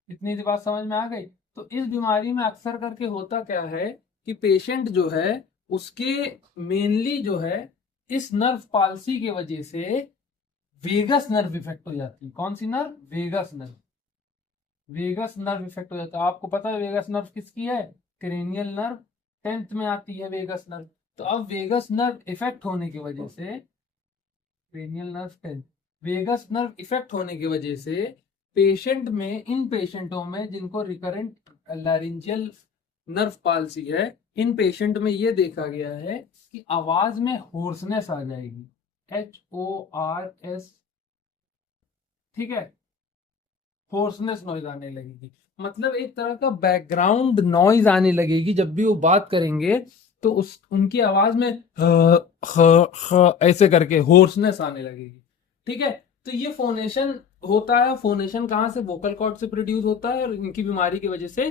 इतनी सी बात समझ में आ गई। तो इस बीमारी में अक्सर करके होता क्या है कि पेशेंट जो है उसके मेनली जो है इस नर्व पाल्सी की वजह से वेगस नर्व इफेक्ट हो जाती है। कौन सी nerve, vagus nerve, vagus nerve effect हो जाता है। आपको पता है वेगस नर्व किसकी है, क्रेनियल नर्व, 10th में आती है वेगस नर्व। तो अब वेगस नर्व इफेक्ट होने की वजह से, cranial nerve 10th, vagus nerve effect होने की वजह से पेशेंट में, इन पेशेंटों में जिनको रिकरेंट लैरिंजियल नर्व पाल्सी है, इन पेशेंट में ये देखा गया है कि आवाज में होर्सनेस आ जाएगी, HORS, ठीक है, होर्सनेस नॉइज आने लगेगी, मतलब एक तरह का बैकग्राउंड नॉइज आने लगेगी जब भी वो बात करेंगे, तो उस उनकी आवाज में ऐसे करके होर्सनेस आने लगेगी, ठीक है। तो ये फोनेशन होता है, फोनेशन कहाँ से, वोकल कॉर्ड से प्रोड्यूस होता है, और इनकी बीमारी की वजह से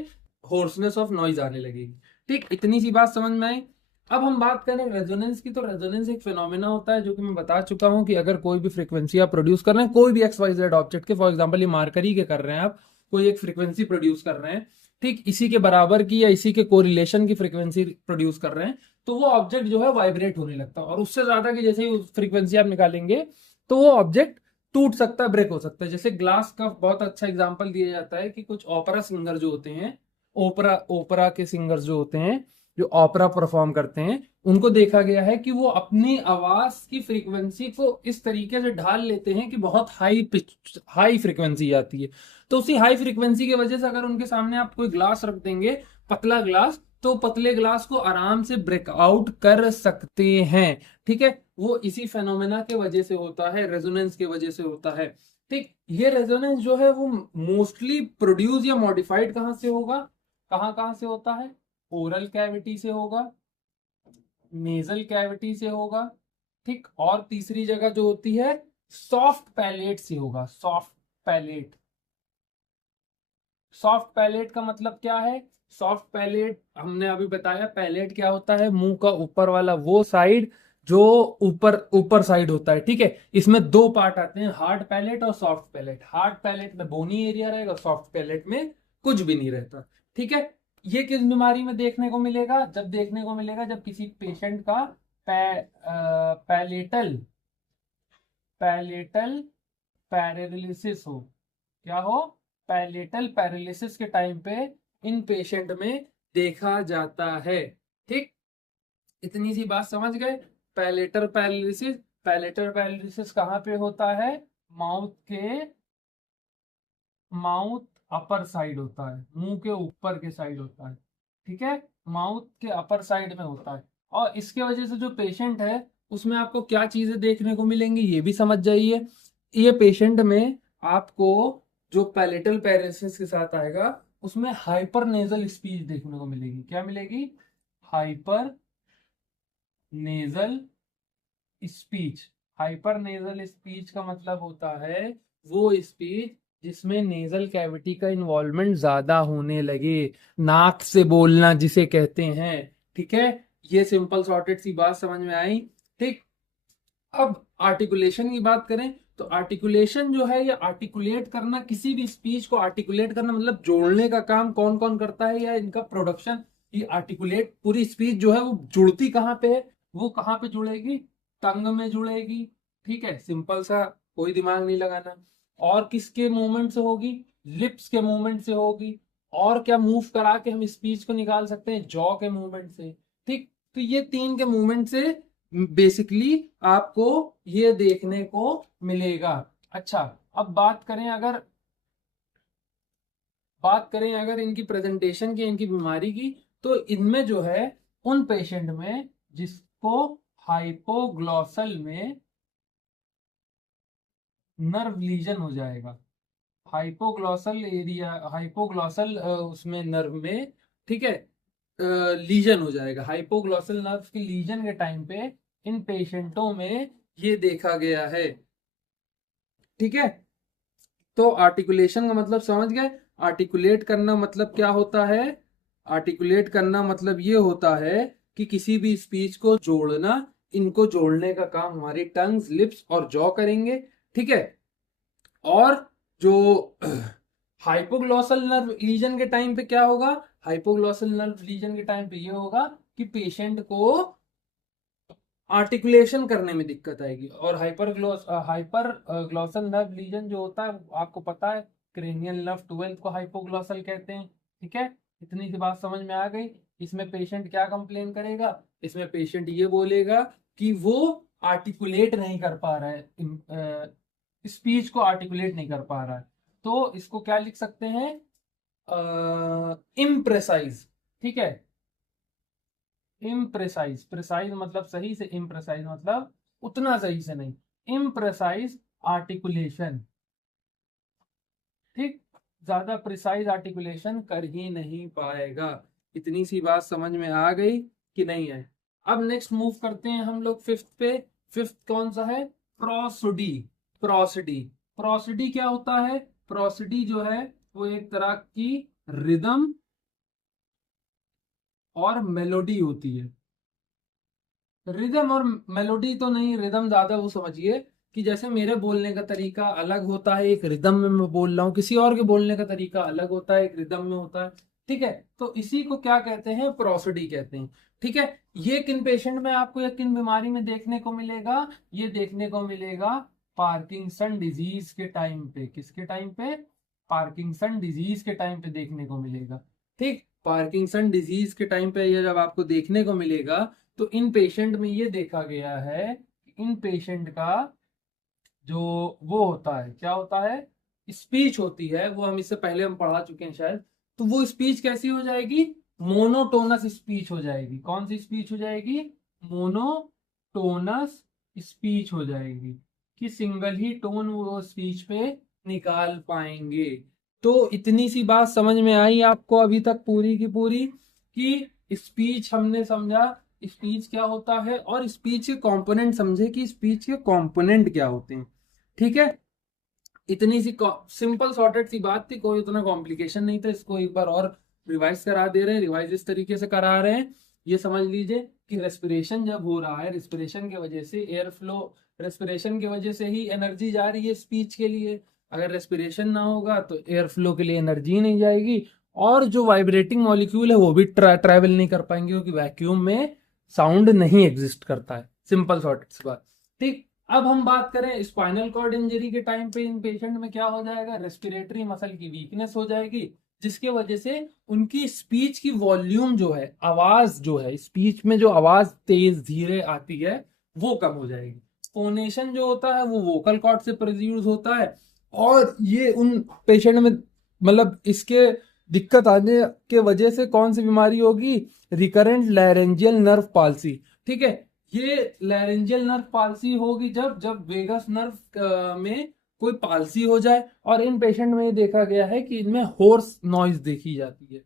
होर्सनेस ऑफ नॉइज आने लगेगी, ठीक। इतनी सी बात समझ में आई। अब हम बात करें रेजोनेंस की, तो रेजोनेंस एक फिनोमेना होता है जो कि मैं बता चुका हूं कि अगर कोई भी फ्रीक्वेंसी आप प्रोड्यूस कर रहे हैं, कोई भी XYZ ऑब्जेक्ट के, फॉर एग्जांपल ये मार्कर ही के कर रहे हैं आप, कोई एक फ्रीक्वेंसी प्रोड्यूस कर रहे हैं, ठीक, इसी के बराबर की या इसी के कोरिलेशन की फ्रीक्वेंसी प्रोड्यूस कर रहे हैं, तो वो ऑब्जेक्ट जो है वाइब्रेट होने लगता है, और उससे ज्यादा की जैसे ही फ्रीक्वेंसी आप निकालेंगे तो वो ऑब्जेक्ट टूट सकता है, ब्रेक हो सकता है। जैसे ग्लास का बहुत अच्छा एग्जांपल दिया जाता है कि कुछ ओपेरा सिंगर जो होते हैं, ओपेरा ओपेरा के सिंगर्स जो होते हैं, जो ओपेरा परफॉर्म करते हैं, उनको देखा गया है कि वो अपनी आवाज की फ्रीक्वेंसी को इस तरीके से ढाल लेते हैं कि बहुत हाई पिच, हाई फ्रीक्वेंसी आती है। तो उसी हाई फ्रीक्वेंसी की वजह से अगर उनके सामने आप कोई ग्लास रख देंगे, पतला ग्लास, तो पतले ग्लास को आराम से ब्रेकआउट कर सकते हैं, ठीक है। वो इसी फेनोमेना के वजह से होता है, रेजोनेंस की वजह से होता है, ठीक। ये रेजोनेंस जो है वो मोस्टली प्रोड्यूस या मॉडिफाइड कहाँ से होगा, कहाँ कहाँ से होता है, ओरल कैविटी से होगा, नेजल कैविटी से होगा, ठीक, और तीसरी जगह जो होती है सॉफ्ट पैलेट से होगा, सॉफ्ट पैलेट। सॉफ्ट पैलेट का मतलब क्या है, सॉफ्ट पैलेट हमने अभी बताया, पैलेट क्या होता है, मुंह का ऊपर वाला वो साइड जो ऊपर ऊपर साइड होता है, ठीक है। इसमें दो पार्ट आते हैं, हार्ड पैलेट और सॉफ्ट पैलेट। हार्ड पैलेट में बोनी एरिया रहेगा, सॉफ्ट पैलेट में कुछ भी नहीं रहता, ठीक है। ये किस बीमारी में देखने को मिलेगा, जब देखने को मिलेगा जब किसी पेशेंट का पैलेटल पैलेटल पैरालिसिस हो, क्या हो, पैलेटल पैरालिसिस के टाइम पे इन पेशेंट में देखा जाता है, ठीक। इतनी सी बात समझ गए। पैलेटल पैरालिसिस, पैलेटल पैरालिसिस कहाँ पे होता है, माउथ के, माउथ अपर साइड होता है, मुंह के ऊपर के साइड होता है, ठीक है, माउथ के अपर साइड में होता है। और इसके वजह से जो पेशेंट है उसमें आपको क्या चीजें देखने को मिलेंगी ये भी समझ जाइए। ये पेशेंट में आपको जो पैलेटल पैरालिसिस के साथ आएगा उसमें हाइपर नेजल स्पीच देखने को मिलेगी, क्या मिलेगी, hyper nasal speech. Hyper nasal speech का मतलब होता है वो स्पीच जिसमें नेजल कैविटी का इन्वॉल्वमेंट ज्यादा होने लगे, नाक से बोलना जिसे कहते हैं, ठीक है। ये सिंपल सॉर्टेड सी बात समझ में आई, ठीक। अब आर्टिकुलेशन की बात करें तो आर्टिकुलेशन जो है, ये आर्टिकुलेट करना, किसी भी स्पीच को आर्टिकुलेट करना मतलब जोड़ने का काम कौन कौन करता है, या इनका प्रोडक्शन, ये आर्टिकुलेट पूरी स्पीच जो है वो जुड़ती कहाँ पे है, वो कहाँ पे जुड़ेगी, टंग में जुड़ेगी, ठीक है, सिंपल सा कोई दिमाग नहीं लगाना। और किसके मूवमेंट से होगी? लिप्स के मूवमेंट से होगी। और क्या मूव करा के हम स्पीच को निकाल सकते हैं? जॉ के मूवमेंट से। ठीक, तो ये 3 के मूवमेंट से बेसिकली आपको ये देखने को मिलेगा। अच्छा, अब बात करें अगर इनकी प्रेजेंटेशन की, इनकी बीमारी की, तो इनमें जो है उन पेशेंट में जिसको हाइपोग्लॉसल में नर्व लीजन हो जाएगा, हाइपोग्लॉसल एरिया, हाइपोग्लॉसल उसमें नर्व में, ठीक है, लीजन हो जाएगा। हाइपोग्लॉसल नर्व की लीजन के टाइम पे इन पेशेंटों में ये देखा गया है। ठीक है, तो आर्टिकुलेशन का मतलब समझ गए? आर्टिकुलेट करना मतलब क्या होता है? आर्टिकुलेट करना मतलब ये होता है कि किसी भी स्पीच को जोड़ना। इनको जोड़ने का काम हमारी टंग्स, लिप्स और जॉ करेंगे। ठीक है, और जो हाइपोग्लॉसल नर्व लीजन के टाइम पे क्या होगा? हाइपोग्लॉसल नर्व लीजन के टाइम पे ये होगा कि पेशेंट को आर्टिकुलेशन करने में दिक्कत आएगी। और हाइपर ग्लॉसल नर्व लीजन जो होता है, आपको पता है, क्रेनियल नर्व 12 को हाइपोग्लॉसल कहते हैं। ठीक है, इतनी सी बात समझ में आ गई। इसमें पेशेंट क्या कंप्लेन करेगा? इसमें पेशेंट ये बोलेगा कि वो आर्टिकुलेट नहीं कर पा रहा है, स्पीच को आर्टिकुलेट नहीं कर पा रहा है। तो इसको क्या लिख सकते हैं? इम्प्रेसाइज। ठीक है, इम्प्रेसाइज, प्रिसाइज मतलब सही से, इम्प्रेसाइज मतलब उतना सही से नहीं, इम्प्रेसाइज आर्टिकुलेशन। ठीक, ज्यादा प्रिसाइज आर्टिकुलेशन कर ही नहीं पाएगा। इतनी सी बात समझ में आ गई कि नहीं है? अब नेक्स्ट मूव करते हैं हम लोग फिफ्थ पे। फिफ्थ कौन सा है? प्रोसोडी। प्रोसोडी, प्रोसोडी क्या होता है? प्रोसोडी जो है वो एक तरह की रिदम और मेलोडी होती है। रिदम और मेलोडी तो नहीं, रिदम ज्यादा वो समझिए कि जैसे मेरे बोलने का तरीका अलग होता है, एक रिदम में मैं बोल रहा हूँ, किसी और के बोलने का तरीका अलग होता है, एक रिदम में होता है। ठीक है, तो इसी को क्या कहते हैं? प्रोसोडी कहते हैं। ठीक है, ये किन पेशेंट में आपको या किन बीमारी में देखने को मिलेगा? ये देखने को मिलेगा पार्किंसन डिजीज के टाइम पे। किसके टाइम पे? पार्किंसन डिजीज के टाइम पे देखने को मिलेगा। ठीक, पार्किंसन डिजीज के टाइम पे ये जब आपको देखने को मिलेगा, तो इन पेशेंट में ये देखा गया है कि इन पेशेंट का जो वो होता है, क्या होता है? स्पीच होती है, वो हम इससे पहले हम पढ़ा चुके हैं शायद। तो वो स्पीच कैसी हो जाएगी? मोनोटोनस स्पीच हो जाएगी। कौन सी स्पीच हो जाएगी? मोनोटोनस स्पीच हो जाएगी, कि सिंगल ही टोन वो स्पीच पे निकाल पाएंगे। तो इतनी सी बात समझ में आई आपको अभी तक पूरी की पूरी, कि स्पीच हमने समझा, स्पीच क्या होता है, और स्पीच के कंपोनेंट समझे कि स्पीच के कंपोनेंट क्या होते हैं। ठीक है, इतनी सी सिंपल सॉर्टेड सी बात थी, कोई उतना कॉम्प्लिकेशन नहीं था। इसको एक बार और रिवाइज करा दे रहे हैं। रिवाइज इस तरीके से करा रहे हैं, ये समझ लीजिए कि रेस्पिरेशन जब हो रहा है, रेस्पिरेशन की वजह से एयर फ्लो, रेस्पिरेशन की वजह से ही एनर्जी जा रही है स्पीच के लिए। अगर रेस्पिरेशन ना होगा तो एयर फ्लो के लिए एनर्जी नहीं जाएगी, और जो वाइब्रेटिंग मॉलिक्यूल है वो भी ट्रैवल नहीं कर पाएंगे, क्योंकि वैक्यूम में साउंड नहीं एग्जिस्ट करता है। सिंपल सॉर्टेड सी बात। ठीक, अब हम बात करें स्पाइनल कॉर्ड इंजरी के टाइम पे इन पेशेंट में क्या हो जाएगा? रेस्पिरेटरी मसल की वीकनेस हो जाएगी, जिसके वजह से उनकी स्पीच की वॉल्यूम जो है, आवाज जो है, स्पीच में जो आवाज तेज धीरे आती है वो कम हो जाएगी। फोनेशन जो होता है वो वोकल कॉर्ड से प्रोड्यूस होता है, और ये उन पेशेंट में मतलब इसके दिक्कत आने के वजह से कौन सी बीमारी होगी? Recurrent laryngeal nerve palsy. ठीक है, ये लैरेंजियल नर्व पाल्सी होगी जब जब वेगस नर्व में कोई पाल्सी हो जाए। और इन पेशेंट में देखा गया है कि इनमें होर्स नॉइज देखी जाती है।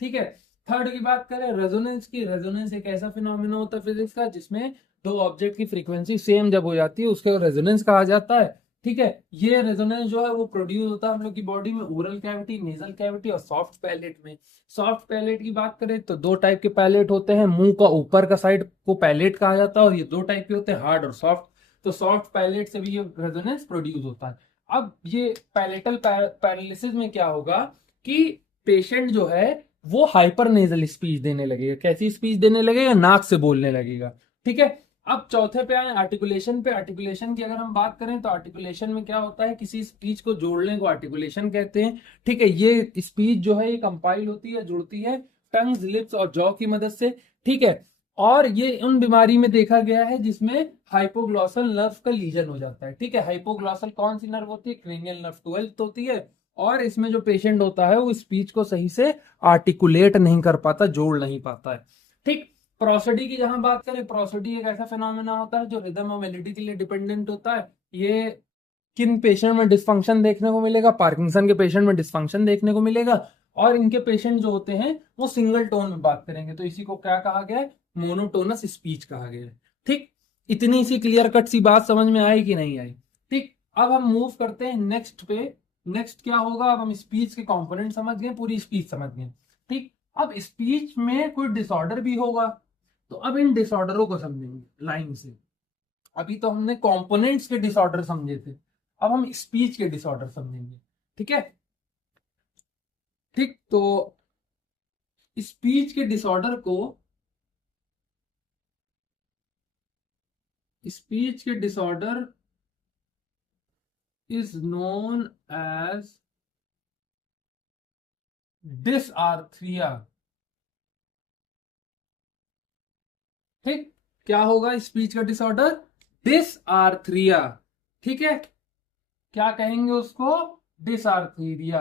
ठीक है, थर्ड की बात करें रेजोनेंस की। रेजोनेंस एक ऐसा फिनोमेना होता है फिजिक्स का जिसमें दो ऑब्जेक्ट की फ्रीक्वेंसी सेम जब हो जाती है, उसको रेजोनेंस कहा जाता है। ठीक है, ये रेजोनेंस जो है वो प्रोड्यूस होता है हम लोग की बॉडी में ओरल कैविटी, नेजल कैविटी और सॉफ्ट पैलेट में। सॉफ्ट पैलेट की बात करें तो दो टाइप के पैलेट होते हैं। मुंह का ऊपर का साइड को पैलेट कहा जाता है, और ये दो टाइप के होते हैं, हार्ड और सॉफ्ट। तो सॉफ्ट पैलेट से भी ये रेजोनेंस प्रोड्यूस होता है। अब ये पैलेटल पैरालिसिस में क्या होगा कि पेशेंट जो है वो हाइपर नेजल स्पीच देने लगेगा। कैसी स्पीच देने लगेगा? नाक से बोलने लगेगा। ठीक है, अब चौथे पे आए आर्टिकुलेशन पे। आर्टिकुलेशन की अगर हम बात करें तो आर्टिकुलेशन में क्या होता है, किसी स्पीच को जोड़ने को आर्टिकुलेशन कहते हैं। ठीक है, ये स्पीच जो है ये कंपाइल होती है, जुड़ती है टंग्स, लिप्स और जॉ की मदद से। ठीक है, और ये उन बीमारी में देखा गया है जिसमें हाइपोग्लॉसल नर्व का लीजन हो जाता है। ठीक है, हाइपोग्लॉसल कौन सी नर्व होती है, क्रेनियल नर्व 12th होती है। और इसमें जो पेशेंट होता है वो स्पीच को सही से आर्टिकुलेट नहीं कर पाता, जोड़ नहीं पाता है। ठीक, प्रोसोडी की जहां बात करें, प्रोसोडी एक ऐसा फिनोमेना होता है जो रिदम और मेलोडी के लिए डिपेंडेंट होता है। ये किन पेशेंट में डिस्फंक्शन देखने को मिलेगा, पार्किंसन के पेशेंट में डिस्फंक्शन देखने को मिलेगा। और इनके पेशेंट जो होते हैं वो सिंगल टोन में बात करेंगे, तो इसी को क्या कहा गया है, मोनोटोनस स्पीच कहा गया है। ठीक, इतनी सी क्लियर कट सी बात समझ में आई कि नहीं आई। ठीक, अब हम मूव करते हैं नेक्स्ट पे। नेक्स्ट क्या होगा, अब हम स्पीच के कंपोनेंट समझ गए, पूरी स्पीच समझ गए। ठीक, अब स्पीच में कोई डिसऑर्डर भी होगा, तो अब इन डिसऑर्डरों को समझेंगे लाइन से। अभी तो हमने कंपोनेंट्स के डिसऑर्डर समझे थे, अब हम स्पीच के डिसऑर्डर समझेंगे। ठीक है, ठीक, तो स्पीच के डिसऑर्डर को, स्पीच के disorder is known as dysarthria. ठीक, क्या होगा स्पीच का डिसऑर्डर, डिसआर्थरिया। ठीक है, क्या कहेंगे उसको, डिसआर्थरिया।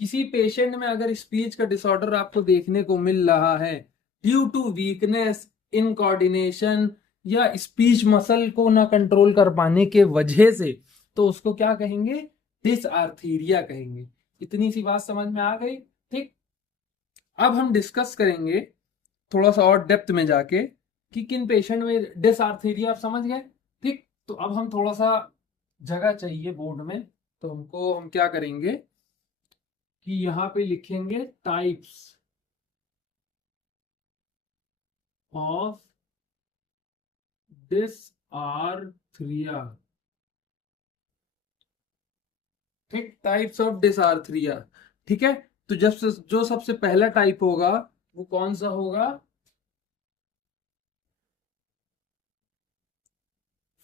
किसी पेशेंट में अगर स्पीच का डिसऑर्डर आपको देखने को मिल रहा है due to weakness in coordination या स्पीच मसल को ना कंट्रोल कर पाने के वजह से, तो उसको क्या कहेंगे, डिसआर्थरिया कहेंगे। इतनी सी बात समझ में आ गई। ठीक, अब हम डिस्कस करेंगे थोड़ा सा और डेप्थ में जाके कि किन पेशेंट में डिसआर्थरिया, आप समझ गए। ठीक, तो अब हम थोड़ा सा जगह चाहिए बोर्ड में, तो हम क्या करेंगे कि यहां पे लिखेंगे टाइप्स ऑफ डिसआर्थरिया। ठीक, टाइप्स ऑफ डिसआर्थरिया। ठीक है, तो जो सबसे पहला टाइप होगा वो कौन सा होगा,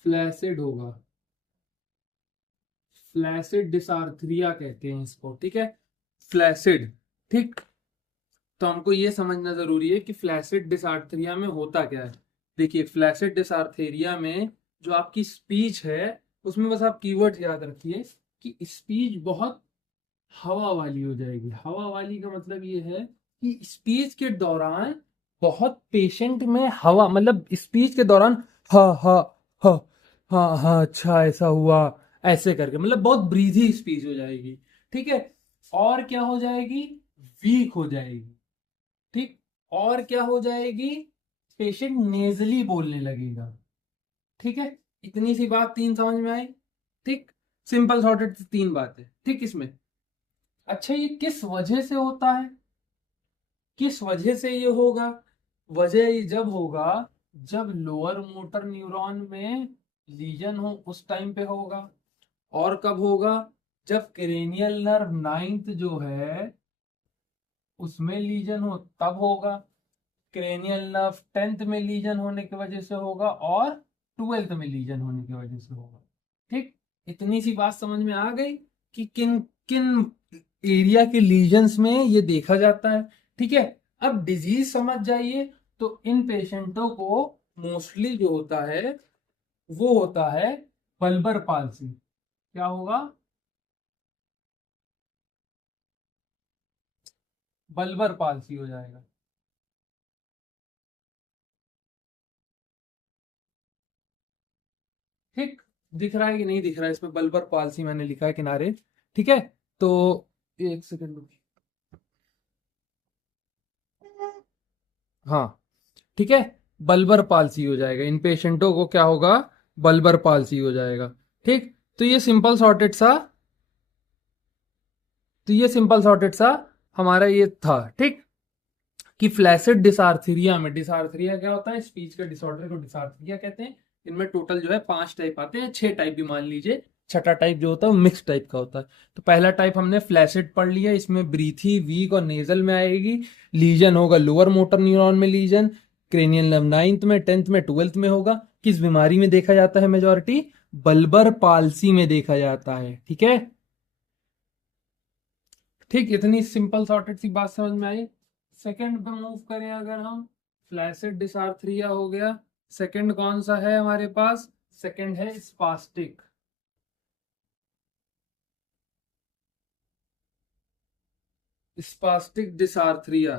फ्लैसिड होगा। फ्लैसिड डिसआर्थरिया कहते हैं इसको। ठीक है, फ्लैसिड। ठीक, तो हमको ये समझना जरूरी है कि फ्लैसिड डिसआर्थरिया में होता क्या है। देखिए, फ्लैसिड डिसआर्थरिया में जो आपकी स्पीच है उसमें बस आप कीवर्ड याद रखिए कि स्पीच बहुत हवा वाली हो जाएगी। हवा वाली का मतलब ये है कि स्पीच के दौरान बहुत पेशेंट में हवा, मतलब स्पीच के दौरान हा हा हा हा हा, अच्छा ऐसा हुआ, ऐसे करके, मतलब बहुत ब्रीजी स्पीच हो जाएगी। ठीक है, और क्या हो जाएगी, वीक हो जाएगी। ठीक, और क्या हो जाएगी, पेशेंट नेजली बोलने लगेगा। ठीक है, इतनी सी बात तीन समझ में आई। ठीक, सिंपल सॉर्टेड तीन बातें। ठीक, इसमें अच्छा ये किस वजह से होता है, किस वजह से ये होगा, वजह ये जब होगा जब लोअर मोटर न्यूरॉन में लीजन हो, उस टाइम पे होगा। और कब होगा, जब क्रेनियल नर्व 9th जो है उसमें लीजन हो तब होगा। क्रेनियल नर्व 10th में लीजन होने की वजह से होगा, और 12th में लीजन होने की वजह से होगा। ठीक, इतनी सी बात समझ में आ गई कि किन किन एरिया के लीजन्स में ये देखा जाता है। ठीक है, अब डिजीज समझ जाइए। तो इन पेशेंटों को मोस्टली जो होता है वो होता है बल्बर पाल्सी। क्या होगा, बल्बर पाल्सी हो जाएगा। ठीक, दिख रहा है कि नहीं दिख रहा है, इसमें बल्बर पाल्सी मैंने लिखा है किनारे। ठीक है, तो एक सेकंड, हाँ, ठीक है, बल्बर पाल्सी हो जाएगा। इन पेशेंटों को क्या होगा, बल्बर पाल्सी हो जाएगा। ठीक, तो ये सिंपल सॉर्टेड सा, तो ये सिंपल सॉर्टेड सा हमारा ये था। ठीक, कि फ्लैसिड डिसार्थीरिया में, डिसार्थीरिया क्या होता है, स्पीच के डिसऑर्डर को डिसार्थीरिया कहते हैं। इनमें टोटल जो है 5 टाइप आते हैं, 6 टाइप भी मान लीजिए, छठा टाइप जो होता है वो मिक्स टाइप का होता है। तो पहला टाइप हमने फ्लैसिड पढ़ लिया, इसमें ब्रीथी, वीक और नेजल में आएगी। लीजन होगा लोअर मोटर न्यूरॉन में लीजन, क्रेनियल नर्व 9th में, 10th में, 12th में होगा। किस बीमारी में देखा जाता है मेजॉरिटी? बल्बर पाल्सी में देखा जाता है। ठीक है, ठीक, इतनी सिंपल सॉर्टेड सी बात समझ में आई। सेकंड पे मूव करें अगर हम, फ्लैसिड डिसार्थरिया हो गया। सेकंड कौन सा है हमारे पास? सेकंड है स्पास्टिक। स्पास्टिक डिसार्थरिया,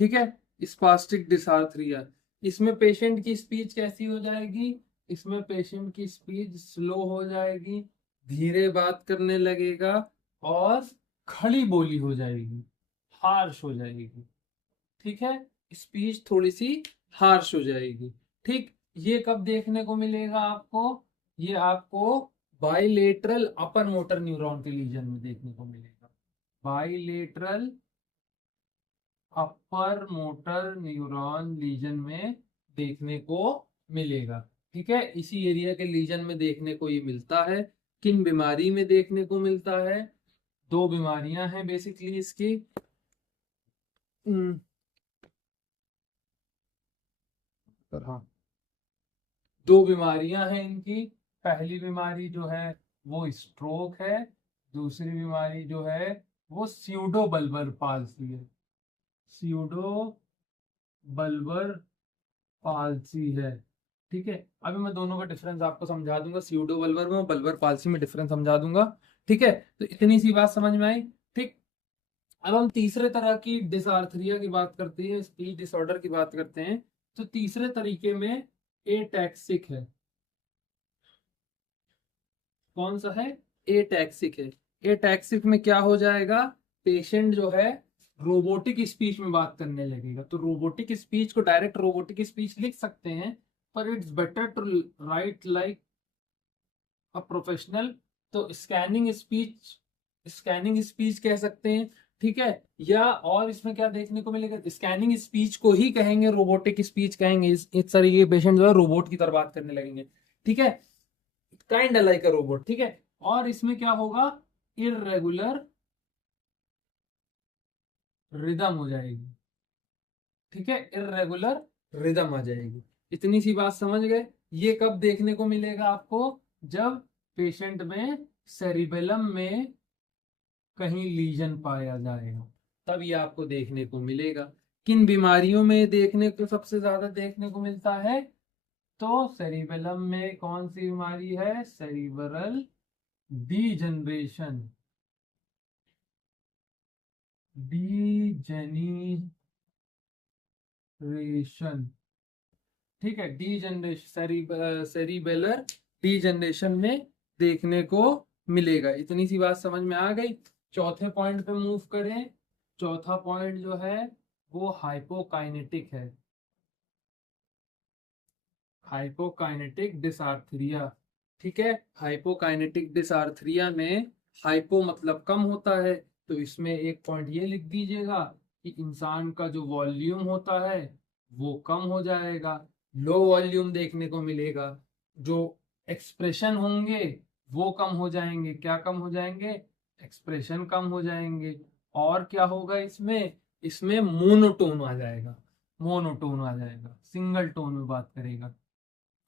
ठीक है, स्पास्टिक डिसार्थरिया। इसमें पेशेंट की स्पीच कैसी हो जाएगी? इसमें पेशेंट की स्पीच स्लो हो जाएगी, धीरे बात करने लगेगा और खड़ी बोली हो जाएगी, हार्श हो जाएगी। ठीक है, स्पीच थोड़ी सी हार्श हो जाएगी। ठीक, ये कब देखने को मिलेगा आपको? ये आपको बाइलेटरल अपर मोटर न्यूरॉन के लीजन में देखने को मिलेगा। Bilateral upper motor neuron lesion में देखने को मिलेगा। ठीक है, इसी एरिया के लीजन में देखने को ये मिलता है। किन बीमारी में देखने को मिलता है? दो बीमारियां हैं बेसिकली इसकी। हाँ, दो बीमारियां हैं इनकी। पहली बीमारी जो है वो स्ट्रोक है, दूसरी बीमारी जो है वो स्यूडो बल्बर पाल्सी है। स्यूडो बल्बर पाल्सी है। ठीक है, अभी मैं दोनों का डिफरेंस आपको समझा दूंगा, स्यूडो बल्बर में और बल्बर पाल्सी में डिफरेंस समझा दूंगा। ठीक है, तो इतनी सी बात समझ में आई। ठीक, अब हम तीसरे तरह की डिसार्थरिया की बात करते हैं, स्पीच डिसऑर्डर की बात करते हैं। तो तीसरे तरीके में एटैक्सिक है। कौन सा है? एटैक्सिक है। एटैक्सिक में क्या हो जाएगा? पेशेंट जो है रोबोटिक स्पीच में बात करने लगेगा। तो रोबोटिक स्पीच को डायरेक्ट रोबोटिक स्पीच लिख सकते हैं, पर it's better to write like a professional. तो स्कैनिंग स्पीच कह सकते हैं। ठीक है, या और इसमें क्या देखने को मिलेगा? स्कैनिंग स्पीच को ही कहेंगे, रोबोटिक स्पीच कहेंगे। इस तरीके के पेशेंट जो है रोबोट की तरह बात करने लगेंगे। ठीक है, काइंड लाइक अ रोबोट। ठीक है, और इसमें क्या होगा? इररेगुलर रिदम हो जाएगी। ठीक है, इररेगुलर रिदम आ जाएगी। इतनी सी बात समझ गए? ये कब देखने को मिलेगा आपको? जब पेशेंट में सेरिबेलम में कहीं लीजन पाया जाएगा, तब ये आपको देखने को मिलेगा। किन बीमारियों में देखने को सबसे ज्यादा देखने को मिलता है? तो सेरिबेलम में कौन सी बीमारी है? Cerebral degeneration. डीजेनिरेशन। ठीक है, डीजनरेशन, सेरिबेलर डीजनरेशन में देखने को मिलेगा। इतनी सी बात समझ में आ गई। चौथे पॉइंट पे मूव करें। चौथा पॉइंट जो है वो हाइपोकाइनेटिक है। Hypokinetic dysarthria. ठीक है, हाइपोकाइनेटिक डिसार्थरिया में हाइपो मतलब कम होता है, तो इसमें एक पॉइंट ये लिख दीजिएगा कि इंसान का जो वॉल्यूम होता है वो कम हो जाएगा, लो वॉल्यूम देखने को मिलेगा। जो एक्सप्रेशन होंगे वो कम हो जाएंगे। क्या कम हो जाएंगे? एक्सप्रेशन कम हो जाएंगे। और क्या होगा इसमें? इसमें मोनोटोन आ जाएगा। मोनोटोन आ जाएगा, सिंगल टोन में बात करेगा।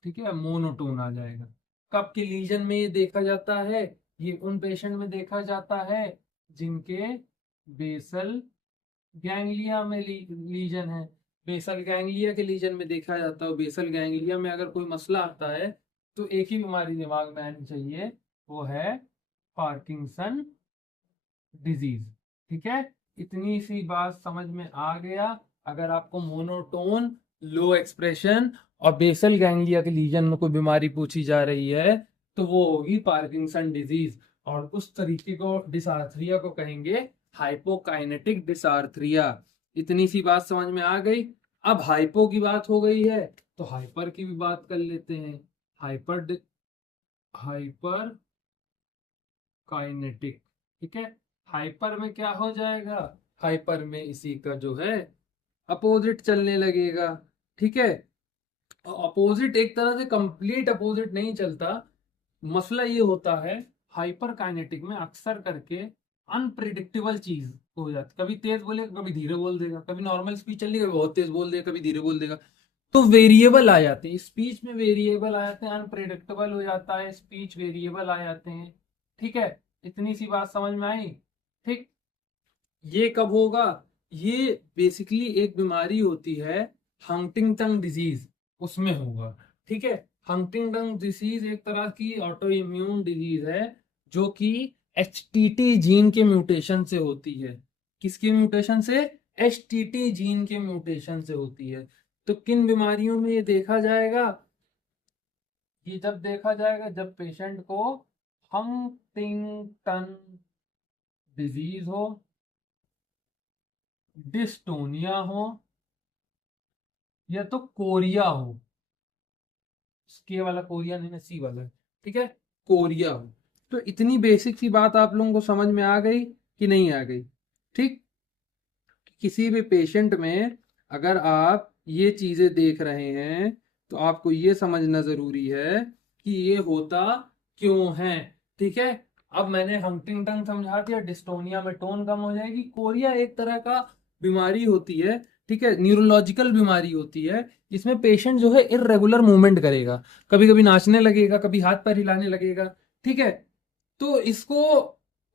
ठीक है, मोनोटोन आ जाएगा। कब के लीजन में ये देखा जाता है? ये उन पेशेंट में देखा जाता है जिनके बेसल गैंग्लिया में लीजन है। बेसल गैंग्लिया के लीजन में देखा जाता है। बेसल गैंग्लिया में अगर कोई मसला आता है तो एक ही बीमारी दिमाग में आनी चाहिए, वो है पार्किंसन डिजीज। ठीक है, इतनी सी बात समझ में आ गया। अगर आपको मोनोटोन, लो एक्सप्रेशन और बेसल गैंग्लिया के लीजन में कोई बीमारी पूछी जा रही है तो वो होगी पार्किंसन डिजीज। और उस तरीके को डिसार्थरिया को कहेंगे हाइपोकाइनेटिक डिसार्थरिया। इतनी सी बात समझ में आ गई। अब हाइपो की बात हो गई है तो हाइपर की भी बात कर लेते हैं। Hyper kinetic. ठीक है, हाइपर में क्या हो जाएगा? हाइपर में इसी का जो है अपोजिट चलने लगेगा। ठीक है, अपोजिट एक तरह से कंप्लीट अपोजिट नहीं चलता। मसला ये होता है हाइपर काइनेटिक में अक्सर करके अनप्रिडिक्टेबल चीज हो जाती, कभी तेज बोलेगा, कभी धीरे बोल देगा, कभी नॉर्मल स्पीच चल रही है, कभी बहुत तेज बोल देगा, कभी धीरे बोल देगा। तो वेरिएबल आ जाते हैं, स्पीच में वेरिएबल आ जाते हैं, अनप्रेडिक्टेबल हो जाता है, स्पीच वेरिएबल आ जाते हैं। ठीक है, इतनी सी बात समझ में आई। ठीक, ये कब होगा? ये बेसिकली एक बीमारी होती है हंटिंगटन डिजीज, उसमें होगा। ठीक है, हंटिंगटन डिजीज एक तरह की ऑटो इम्यून डिजीज है जो कि HTT जीन के म्यूटेशन से होती है। किसके म्यूटेशन से? HTT जीन के म्यूटेशन से होती है। तो किन बीमारियों में ये देखा जाएगा? ये जब देखा जाएगा जब पेशेंट को हंटिंगटन डिजीज हो, डिस्टोनिया हो, या तो कोरिया हो। के वाला कोरिया नहीं, सी वाला है। ठीक है, कोरिया हो। तो इतनी बेसिक सी बात आप लोगों को समझ में आ गई कि नहीं आ गई? ठीक, किसी भी पेशेंट में अगर आप ये चीजें देख रहे हैं तो आपको ये समझना जरूरी है कि ये होता क्यों है। ठीक है, अब मैंने हंटिंगटन समझा दिया, डिस्टोनिया में टोन कम हो जाएगी। कोरिया एक तरह का बीमारी होती है, ठीक है, न्यूरोलॉजिकल बीमारी होती है, इसमें पेशेंट जो है इरेगुलर मूवमेंट करेगा, कभी कभी नाचने लगेगा, कभी हाथ पैर हिलाने लगेगा। ठीक है, तो इसको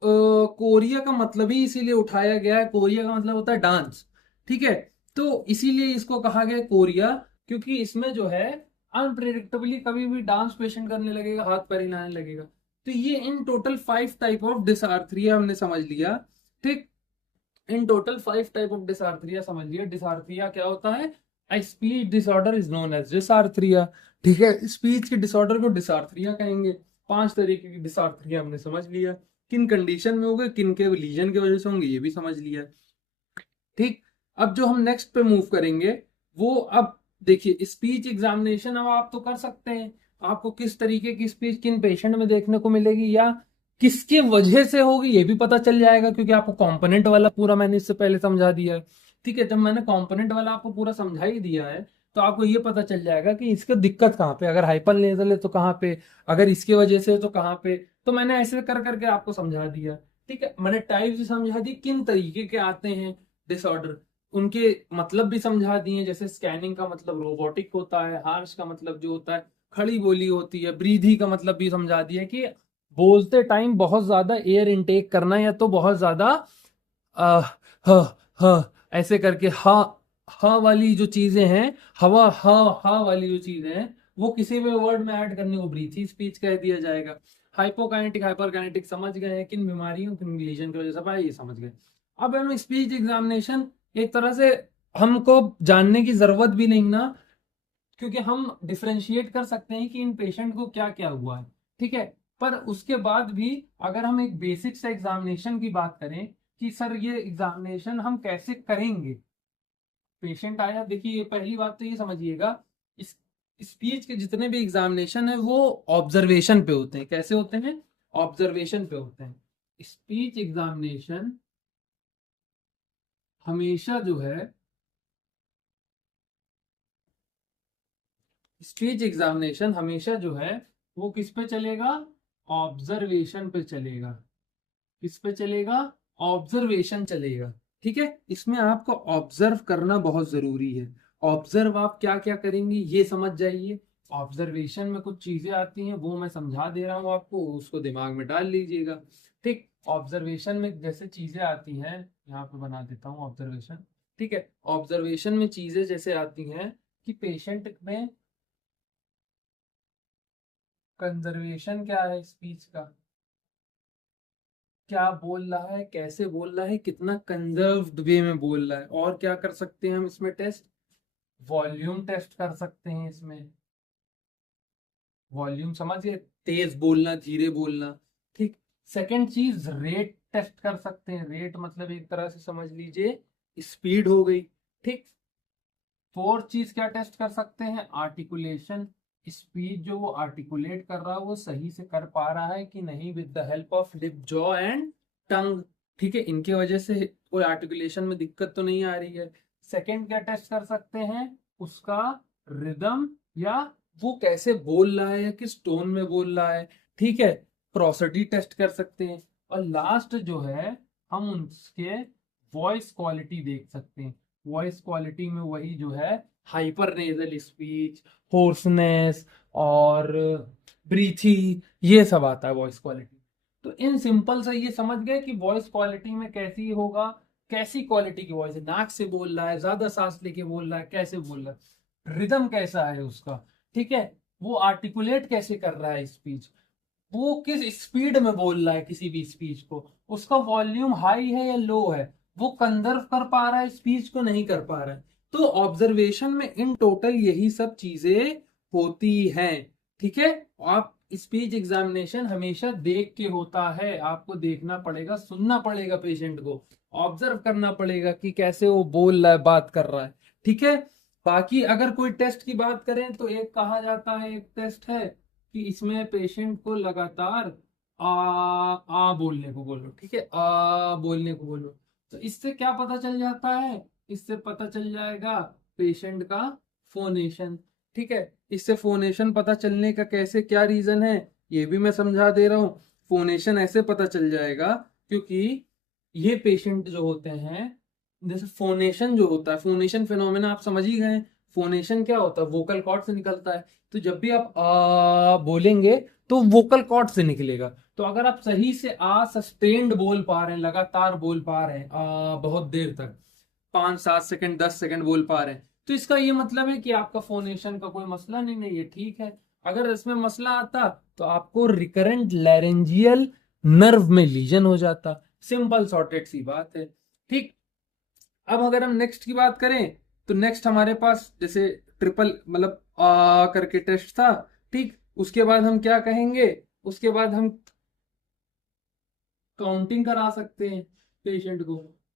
कोरिया का मतलब ही इसीलिए उठाया गया है, कोरिया का मतलब होता है डांस। ठीक है, तो इसीलिए इसको कहा गया कोरिया, क्योंकि इसमें जो है अनप्रेडिक्टेबली कभी भी डांस पेशेंट करने लगेगा, हाथ पैर हिलाने लगेगा। तो ये in total 5 type of dysarthria हमने समझ लिया। ठीक, in total 5 type of dysarthria समझ लिया। डिसआर्थरिया क्या होता है? Speech disorder is known as dysarthria. ठीक है, स्पीच के डिसऑर्डर को डिसआर्थरिया कहेंगे। 5 तरीके की डिसआर्थरिया हमने समझ लिया, किन कंडीशन में होंगे, किन के लीजन की वजह से होंगे, ये भी समझ लिया। ठीक, अब जो हम नेक्स्ट पे मूव करेंगे वो, अब देखिए स्पीच एग्जामिनेशन अब आप तो कर सकते हैं, आपको किस तरीके की स्पीच किन पेशेंट में देखने को मिलेगी या किसके वजह से होगी ये भी पता चल जाएगा, क्योंकि आपको कंपोनेंट वाला पूरा मैंने इससे पहले समझा दिया है। ठीक है, जब मैंने कंपोनेंट वाला आपको पूरा समझा ही दिया है तो आपको ये पता चल जाएगा कि इसका दिक्कत कहाँ पे, अगर हाइपर नेजल है तो कहाँ पे, अगर इसकी वजह से है तो कहाँ पे। तो मैंने ऐसे कर करके आपको समझा दिया। ठीक है, मैंने टाइप भी समझा दी, किन तरीके के आते हैं डिसऑर्डर, उनके मतलब भी समझा दिए। जैसे स्कैनिंग का मतलब रोबोटिक होता है, हार्श का मतलब जो होता है खड़ी बोली होती है, ब्रीदी का मतलब भी समझा दिया कि बोलते टाइम बहुत ज्यादा एयर इनटेक करना, या तो बहुत ज्यादा आ, ह ह ऐसे करके हा वाली जो चीजें हैं, हवा हा वाली जो चीजें हैं वो किसी भी वर्ड में ऐड करने को ब्रीथी स्पीच कह दिया जाएगा। हाइपोकाइनेटिक हाइपरकाइनेटिक समझ गए हैं, किन बीमारियों किन लीजन की वजह से भाई, ये समझ गए। अब हम स्पीच एग्जामिनेशन एक तरह से हमको जानने की जरूरत भी नहीं ना, क्योंकि हम डिफ्रेंशिएट कर सकते हैं कि इन पेशेंट को क्या क्या हुआ है। ठीक है, पर उसके बाद भी अगर हम एक बेसिक से एग्जामिनेशन की बात करें कि सर ये एग्जामिनेशन हम कैसे करेंगे, पेशेंट आया, देखिए पहली बात तो ये समझिएगा, इस स्पीच के जितने भी एग्जामिनेशन है वो ऑब्जर्वेशन पे होते हैं। कैसे होते हैं? ऑब्जर्वेशन पे होते हैं। स्पीच एग्जामिनेशन हमेशा जो है, स्पीच एग्जामिनेशन हमेशा जो है वो किस पे चलेगा? ऑब्जर्वेशन पे चलेगा। किस पे चलेगा? ऑब्जर्वेशन चलेगा। ठीक है, इसमें आपको ऑब्जर्व करना बहुत जरूरी है। ऑब्जर्व आप क्या क्या करेंगे ये समझ जाइए। ऑब्जर्वेशन में कुछ चीजें आती हैं वो मैं समझा दे रहा हूँ आपको, उसको दिमाग में डाल लीजिएगा। ठीक, ऑब्जर्वेशन में जैसे चीजें आती हैं, यहाँ पे बना देता हूँ ऑब्जर्वेशन। ठीक है, ऑब्जर्वेशन में चीजें जैसे आती हैं कि पेशेंट में कंजर्वेशन क्या है स्पीच का, क्या बोल रहा है, कैसे बोल रहा है, कितना कंजर्व्ड वे में बोल रहा है। और क्या कर सकते हैं हम इसमें टेस्ट? वॉल्यूम टेस्ट कर सकते हैं इसमें। वॉल्यूम समझिए, तेज बोलना, धीरे बोलना। ठीक, सेकंड चीज रेट टेस्ट कर सकते हैं। रेट मतलब एक तरह से समझ लीजिए स्पीड हो गई। ठीक, फोर्थ चीज क्या टेस्ट कर सकते हैं? आर्टिकुलेशन, स्पीच जो वो आर्टिकुलेट कर रहा है वो सही से कर पा रहा है कि नहीं, with the help of lip, jaw and tongue. ठीक है, इनके वजह से कोई आर्टिकुलेशन में दिक्कत तो नहीं आ रही है। सेकंड क्या टेस्ट कर सकते हैं? उसका रिदम, या वो कैसे बोल रहा है या किस टोन में बोल रहा है। ठीक है, प्रोसोडी टेस्ट कर सकते हैं। और लास्ट जो है हम उसके वॉइस क्वालिटी देख सकते हैं। वॉइस क्वालिटी में वही जो है हाइपर नेजल स्पीच, होर्सनेस और ब्रीथी, ये सब आता है वॉइस क्वालिटी। तो इन सिंपल से ये समझ गए कि वॉइस क्वालिटी में कैसी होगा, कैसी क्वालिटी की वॉइस है, नाक से बोल रहा है, ज्यादा सांस लेके बोल रहा है, कैसे बोल रहा है, रिदम कैसा है उसका, ठीक है, वो आर्टिकुलेट कैसे कर रहा है स्पीच, वो किस स्पीड में बोल रहा है किसी भी स्पीच को, उसका वॉल्यूम हाई है या लो है, वो कंजर्व कर पा रहा है स्पीच को, नहीं कर पा रहा है। तो ऑब्जर्वेशन में इन टोटल यही सब चीजें होती हैं, ठीक है। आप स्पीच एग्जामिनेशन हमेशा देख के होता है, आपको देखना पड़ेगा, सुनना पड़ेगा पेशेंट को, ऑब्जर्व करना पड़ेगा कि कैसे वो बोल रहा है, बात कर रहा है, ठीक है। बाकी अगर कोई टेस्ट की बात करें तो एक कहा जाता है, एक टेस्ट है कि इसमें पेशेंट को लगातार आ बोलने को बोलो, ठीक है, आ बोलने को बोलो। तो इससे क्या पता चल जाता है, इससे पता चल जाएगा पेशेंट का फोनेशन, ठीक है। इससे फोनेशन पता चलने का कैसे, क्या रीजन है, ये भी मैं समझा दे रहा हूँ। फोनेशन ऐसे पता चल जाएगा क्योंकि ये पेशेंट जो होते हैं, जैसे फोनेशन जो होता है, फोनेशन फिनोमेना आप समझ ही गए। फोनेशन क्या होता है, वोकल कॉर्ड से निकलता है। तो जब भी आप आ बोलेंगे तो वोकल कॉर्ड से निकलेगा। तो अगर आप सही से आ सस्टेन्ड बोल पा रहे हैं, लगातार बोल पा रहे हैं बहुत देर तक, 5-7 सेकंड 10 सेकंड बोल पा रहे हैं, तो इसका ये मतलब है कि आपका फोनेशन का कोई मसला नहीं है, ठीक है। अगर इसमें मसला आता तो आपको रिकरेंट लैरेंजियल नर्व में लीजन हो जाता। सिंपल सॉर्टेड सी बात है, ठीक। अब अगर हम नेक्स्ट की बात करें तो नेक्स्ट हमारे पास जैसे ट्रिपल मतलब आ करके टेस्ट था, ठीक। उसके बाद हम क्या कहेंगे, उसके बाद हम काउंटिंग करा सकते हैं पेशेंट को।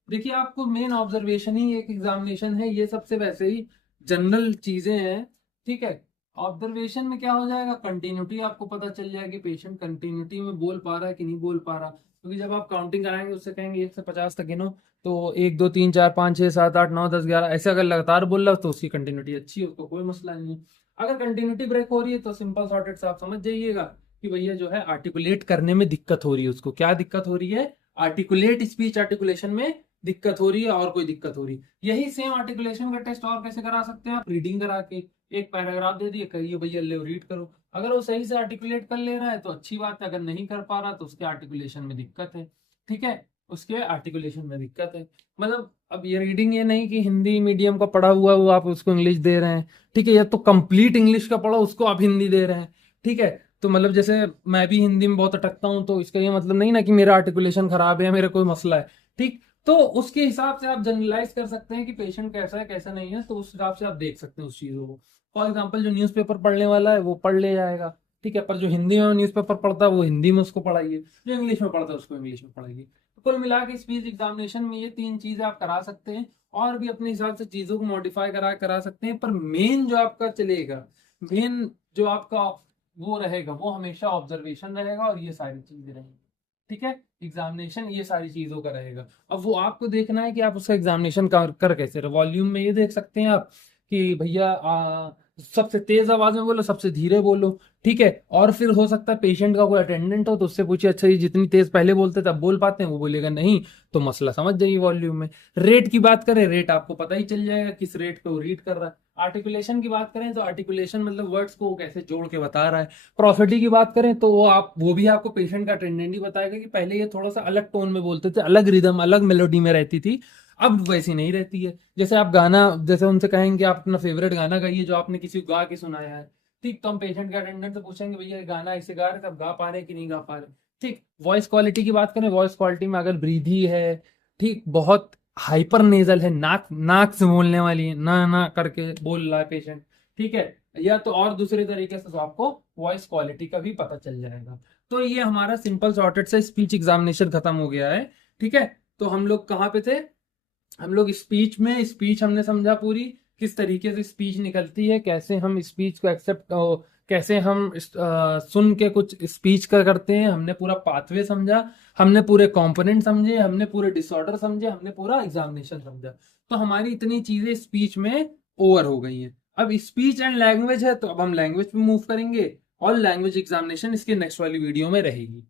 देखिए आपको मेन ऑब्जर्वेशन ही एक एग्जामिनेशन है, ये सबसे वैसे ही जनरल चीजें हैं, ठीक है। ऑब्जर्वेशन में क्या हो जाएगा, कंटिन्यूटी आपको पता चल जाएगी, पेशेंट कंटिन्यूटी में बोल पा रहा है कि नहीं बोल पा रहा। क्योंकि जब आप काउंटिंग कराएंगे उससे कहेंगे 1 से 50 तक गिनो, तो 1 2 3 4 5 6 7 8 9 10 11 ऐसे अगर लगातार बोल रहा हो तो उसकी कंटिन्यूटी अच्छी है, उसको कोई मसला नहीं है। अगर कंटिन्यूटी ब्रेक हो रही है तो सिंपल सॉर्टेड से आप समझ जाइएगा कि भैया जो है आर्टिकुलेट करने में दिक्कत हो रही है, उसको क्या दिक्कत हो रही है, आर्टिकुलेट स्पीच आर्टिकुलेशन में दिक्कत हो रही है, और कोई दिक्कत हो रही है। यही सेम आर्टिकुलेशन का टेस्ट और कैसे करा सकते हैं आप, रीडिंग करा के एक पैराग्राफ दे दिए, कहिए भैया ले रीड करो। अगर वो सही से आर्टिकुलेट कर ले रहा है तो अच्छी बात है, अगर नहीं कर पा रहा तो उसके आर्टिकुलेशन में दिक्कत है, ठीक है, उसके आर्टिकुलेशन में दिक्कत है। मतलब अब ये रीडिंग ये नहीं कि हिंदी मीडियम का पढ़ा हुआ वो आप उसको इंग्लिश दे रहे हैं, ठीक है, या तो कंप्लीट इंग्लिश का पढ़ो उसको आप हिंदी दे रहे हैं, ठीक है। तो मतलब जैसे मैं भी हिंदी में बहुत अटकता हूँ, तो इसका ये मतलब नहीं ना कि मेरा आर्टिकुलेशन खराब है या मेरा कोई मसला है, ठीक। तो उसके हिसाब से आप जनरलाइज कर सकते हैं कि पेशेंट कैसा है कैसा नहीं है, तो उस हिसाब से आप देख सकते हैं उस चीजों को। फॉर एग्जाम्पल जो न्यूज़पेपर पढ़ने वाला है वो पढ़ ले जाएगा, ठीक है, पर जो हिंदी में न्यूज़पेपर पढ़ता है वो हिंदी में उसको पढ़ाइए, जो इंग्लिश में पढ़ता है उसको इंग्लिश में पढ़ाइए। तो कुल मिला के स्पीच एग्जामिनेशन में ये 3 चीजें आप करा सकते हैं, और भी अपने हिसाब से चीजों को मॉडिफाई करा सकते हैं, पर मेन जो आपका चलेगा, मेन जो आपका वो रहेगा वो हमेशा ऑब्जर्वेशन रहेगा, और ये सारी चीजें रहेंगी, ठीक है। एग्जामिनेशन ये सारी चीजों का रहेगा। अब वो आपको देखना है कि आप उसका एग्जामिनेशन कर कैसे रहे। वॉल्यूम में ये देख सकते हैं आप कि भैया सबसे तेज आवाज में बोलो, सबसे धीरे बोलो, ठीक है। और फिर हो सकता है पेशेंट का कोई अटेंडेंट हो तो उससे पूछिए, अच्छा ये जितनी तेज पहले बोलते थे अब बोल पाते हैं, वो बोलेगा नहीं, तो मसला समझ जाइए वॉल्यूम में। रेट की बात करें, रेट आपको पता ही चल जाएगा किस रेट पे वो रीड कर रहा है। आर्टिकुलेशन की बात करें तो आर्टिकुलेशन मतलब वर्ड्स को वो कैसे जोड़ के बता रहा है। प्रोफिटी की बात करें तो वो भी आपको पेशेंट का अटेंडेंट ही बताएगा कि पहले ये थोड़ा सा अलग टोन में बोलते थे, अलग रिदम अलग मेलोडी में रहती थी, अब वैसी नहीं रहती है। जैसे आप गाना, जैसे उनसे कहेंगे आप अपना फेवरेट गाना गाइए जो आपने किसी को गा के सुनाया है, ठीक, तो हम पेशेंट के अटेंडेंट से पूछेंगे भैया ये गाना ऐसे गा रहे थे, आप गा पा रहे कि नहीं गा पा रहे, ठीक। वॉइस क्वालिटी की बात करें, वॉइस क्वालिटी में अगर ब्रीदी है, ठीक, बहुत हाइपर नेजल है, नाक नाक से बोलने वाली है, ना ना करके बोल रहा है पेशेंट, ठीक है, या तो और दूसरे तरीके से, तो आपको वॉइस क्वालिटी का भी पता चल जाएगा। तो ये हमारा सिंपल सॉर्टेड से स्पीच एग्जामिनेशन खत्म हो गया है, ठीक है। तो हम लोग कहाँ पे थे, हम लोग स्पीच में, स्पीच हमने समझा पूरी, किस तरीके से स्पीच निकलती है, कैसे हम स्पीच को एक्सेप्ट, कैसे हम सुन के कुछ स्पीच का करते हैं, हमने पूरा पाथवे समझा, हमने पूरे कंपोनेंट समझे, हमने पूरे डिसऑर्डर समझे, हमने पूरा एग्जामिनेशन समझा। तो हमारी इतनी चीजें स्पीच में ओवर हो गई हैं। अब स्पीच एंड लैंग्वेज है, तो अब हम लैंग्वेज पे मूव करेंगे, और लैंग्वेज एग्जामिनेशन इसके नेक्स्ट वाली वीडियो में रहेगी।